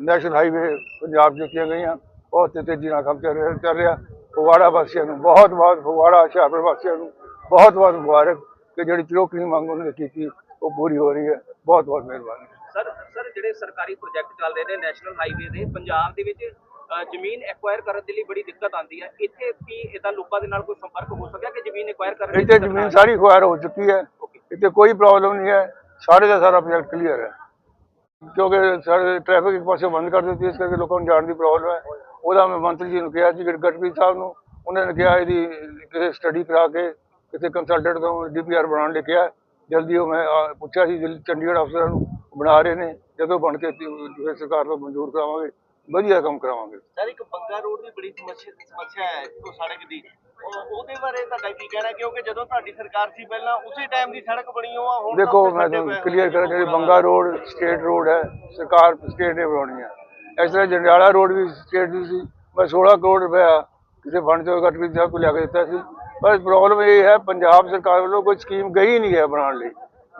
ਨੈਸ਼ਨਲ ਹਾਈਵੇ ਪੰਜਾਬ 'ਚ ਕੀਤੀਆਂ ਗਈਆਂ। ਬਹੁਤ ਤੇਜ਼ੀ ਨਾਲ ਕੰਮ ਚੱਲ ਰਿਹਾ ਚੱਲ ਰਿਹਾ। ਫਗਵਾੜਾ ਵਾਸੀਆਂ ਨੂੰ ਬਹੁਤ ਬਹੁਤ ਫਗਵਾੜਾ, ਹੁਸ਼ਿਆਰਪੁਰ ਵਾਸੀਆਂ ਨੂੰ ਬਹੁਤ ਬਹੁਤ ਮੁਬਾਰਕ ਕਿ ਜਿਹੜੀ ਚਲੋਕਣੀ ਮੰਗ ਉਹਨਾਂ ਨੇ ਕੀਤੀ, ਉਹ ਪੂਰੀ ਹੋ ਰਹੀ ਹੈ। ਬਹੁਤ ਬਹੁਤ ਮਿਹਰਬਾਨੀ। ਸਰ ਸਰ, ਜਿਹੜੇ ਸਰਕਾਰੀ ਪ੍ਰੋਜੈਕਟ ਚੱਲ ਰਹੇ ਨੇ ਨੈਸ਼ਨਲ ਹਾਈਵੇ ਦੇ, ਪੰਜਾਬ ਦੇ ਵਿੱਚ ਜ਼ਮੀਨ ਐਕਵਾਇਰ ਕਰਨ ਦੇ ਲਈ ਬੜੀ ਦਿੱਕਤ ਆਉਂਦੀ ਹੈ। ਇੱਥੇ ਕੀ ਇਦਾਂ ਲੋਕਾਂ ਦੇ ਨਾਲ ਕੋਈ ਸੰਪਰਕ ਹੋ ਸਕਿਆ ਕਿ ਜ਼ਮੀਨ ਐਕਵਾਇਰ ਕਰਨ ਇੱਥੇ ਜ਼ਮੀਨ ਸਾਰੀ ਖੁਆਰ ਹੋ ਚੁੱਕੀ ਹੈ। ਇੱਥੇ ਕੋਈ ਪ੍ਰੋਬਲਮ ਨਹੀਂ ਹੈ। ਸਾਰੇ ਦਾ ਸਾਰਾ ਪ੍ਰੋਜੈਕਟ ਕਲੀਅਰ ਹੈ। ਕਿਉਂਕਿ ਸਾਰੇ ਟ੍ਰੈਫਿਕ ਇੱਕ ਪਾਸੇ ਬੰਦ ਕਰ ਦਿੱਤੀ ਇਸ ਕਰਕੇ ਲੋਕਾਂ ਨੂੰ ਜਾਣ ਦੀ ਪ੍ਰੋਬਲਮ ਹੈ। ਉਹਦਾ ਮੈਂ ਮੰਤਰੀ ਜੀ ਨੂੰ ਕਿਹਾ ਸੀ ਗਡਕਰੀ ਸਾਹਿਬ ਨੂੰ ਉਹਨਾਂ ਨੇ ਕਿਹਾ ਇਹਦੀ ਕਿਸੇ ਸਟੱਡੀ ਕਰਾ ਕੇ ਕਿਸੇ ਕੰਸਲਟੈਂਟ ਤੋਂ ਡੀਪੀਆਰ ਬਣਾਉਣ ਲਈ ਕਿਹਾ। ਜਲਦੀ ਉਹ ਮੈਂ ਪੁੱਛਿਆ ਸੀ ਚੰਡੀਗੜ੍ਹ ਅਫਸਰਾਂ ਨੂੰ ਬਣਾ ਰਹੇ ਨੇ। ਜਦੋਂ ਬਣ ਕੇ ਸਰਕਾਰ ਤੋਂ ਮਨਜ਼ੂਰ ਕਰਾਵਾਂਗੇ। ਵਧੀਆ ਕੰਮ ਕਰਾਵਾਂਗੇ। ਸਰ ਇੱਕ ਬੰਗਾ ਰੋਡ ਦੀ ਬੜੀ ਸਮੱਸਿਆ ਸਮੱਸਿਆ ਹੈ ਉਹ ਸੜਕ ਦੀ। ਉਹ- ਉਹਦੇ ਬਾਰੇ ਤੁਹਾਡਾ ਕੀ ਕਹਿਣਾ? ਕਿਉਂਕਿ ਜਦੋਂ ਤੁਹਾਡੀ ਸਰਕਾਰ ਸੀ ਪਹਿਲਾਂ ਉਸੇ ਟਾਈਮ ਦੀ ਸੜਕ ਬਣੀ ਉਹ ਆ ਹੁਣ ਦੇਖੋ ਉੱਥੇ ਮੈਂ ਖੱਡੇ ਤੁਹਾਨੂੰ ਪਏ ਕਲੀਅਰ ਕਰਾਂ ਉਹ ਬੰਗਾ ਰੋਡ ਸਟੇਟ ਰੋਡ ਹੈ ਸਰਕਾਰ ਸਟੇਟ ਨੇ ਬਣਾਉਣੀ ਹੈ। ਇਸ ਤਰ੍ਹਾਂ ਜੰਡਿਆਲਾ ਰੋਡ ਵੀ ਸਟੇਟ ਦੀ ਸੀ ਮੈਂ 16 ਕਰੋੜ ਰੁਪਇਆ ਕਿਸੇ ਫੰਡ ਚੋਂ ਗਟਵੀ ਸਾਹਿਬ ਕੋਲ ਲਿਆ ਕੇ ਦਿੱਤਾ ਸੀ। ਪਰ ਪ੍ਰੋਬਲਮ ਇਹ ਹੈ ਪੰਜਾਬ ਸਰਕਾਰ ਵੱਲੋਂ ਕੋਈ ਸਕੀਮ ਗਈ ਨਹੀਂ ਹੈ ਬਣਾਉਣ ਲਈ।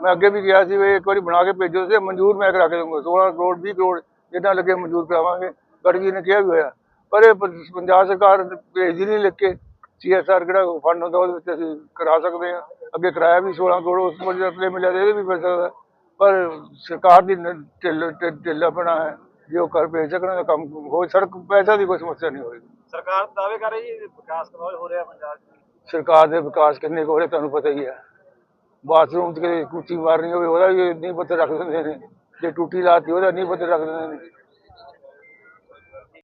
ਮੈਂ ਅੱਗੇ ਵੀ ਕਿਹਾ ਸੀ ਵੀ ਇੱਕ ਵਾਰੀ ਬਣਾ ਕੇ ਭੇਜੋ ਤੇ ਮਨਜ਼ੂਰ ਮੈਂ ਕਰਾ ਕੇ ਦਊਂਗਾ 16 ਕਰੋੜ 20 ਕਰੋੜ। ਜਿੰਨਾ ਲੱਗੇ ਮਨਜ਼ੂਰ ਕਰਾਵਾਂਗੇ। ਗੜਗੀ ਨੇ ਕਿਹਾ ਵੀ ਹੋਇਆ। ਪਰ ਇਹ ਪੰਜਾਬ ਸਰਕਾਰ ਭੇਜਦੀ ਨਹੀਂ ਲਿਖ ਕੇ। ਸੀਐਸਆਰ ਕਿਹੜਾ ਫੰਡ ਹੁੰਦਾ ਉਹਦੇ ਵਿੱਚ ਅਸੀਂ ਕਰਾ ਸਕਦੇ ਹਾਂ। ਅੱਗੇ ਕਰਾਇਆ ਵੀ 16 ਕਰੋੜ ਉਸ ਮੁਝ ਅਪਲੇ ਮਿਲਿਆ ਤੇ ਇਹਦੇ ਵੀ ਮਿਲ ਸਕਦਾ ਪਰ ਸਰਕਾਰ ਦੀ ਢਿੱਲ ਢਿ- ਢਿੱਲਾਪਣਾ ਹੈ। ਜੇ ਉਹ ਕਰ ਭੇਜ ਸਕਣ ਤਾਂ ਕੰਮ ਹੋ ਸੜਕ ਪੈਸਾ ਦੀ ਕੋਈ ਸਮੱਸਿਆ ਨਹੀਂ ਹੋਏਗੀ। ਸਰਕਾਰ ਦਾਅਵੇ ਕਰ ਰਹੀ ਹੈ ਵਿਕਾਸ ਕਰਵਾ ਹੋ ਰਿਹਾ ਪੰਜਾਬ 'ਚ? ਸਰਕਾਰ ਦੇ ਵਿਕਾਸ ਕਿੰਨੇ ਹੋ ਰਹੇ ਤੁਹਾਨੂੰ ਪਤਾ ਹੀ ਹੈ। ਬਾਥਰੂਮ ਕਿਤੇ ਕੁੱਤੀ ਮਾਰਨੀ ਹੋਵੇ ਉਹਦਾ ਵੀ ਨਹੀਂ ਪਤਾ ਰੱਖ ਦਿੰਦੇ ਨੇ। ਜੇ ਟੂਟੀ ਲਾਤੀ ਉਹਦਾ ਨਹੀਂ ਪਤਾ ਰੱਖ ਦਿੰਦੇ ਨੇ।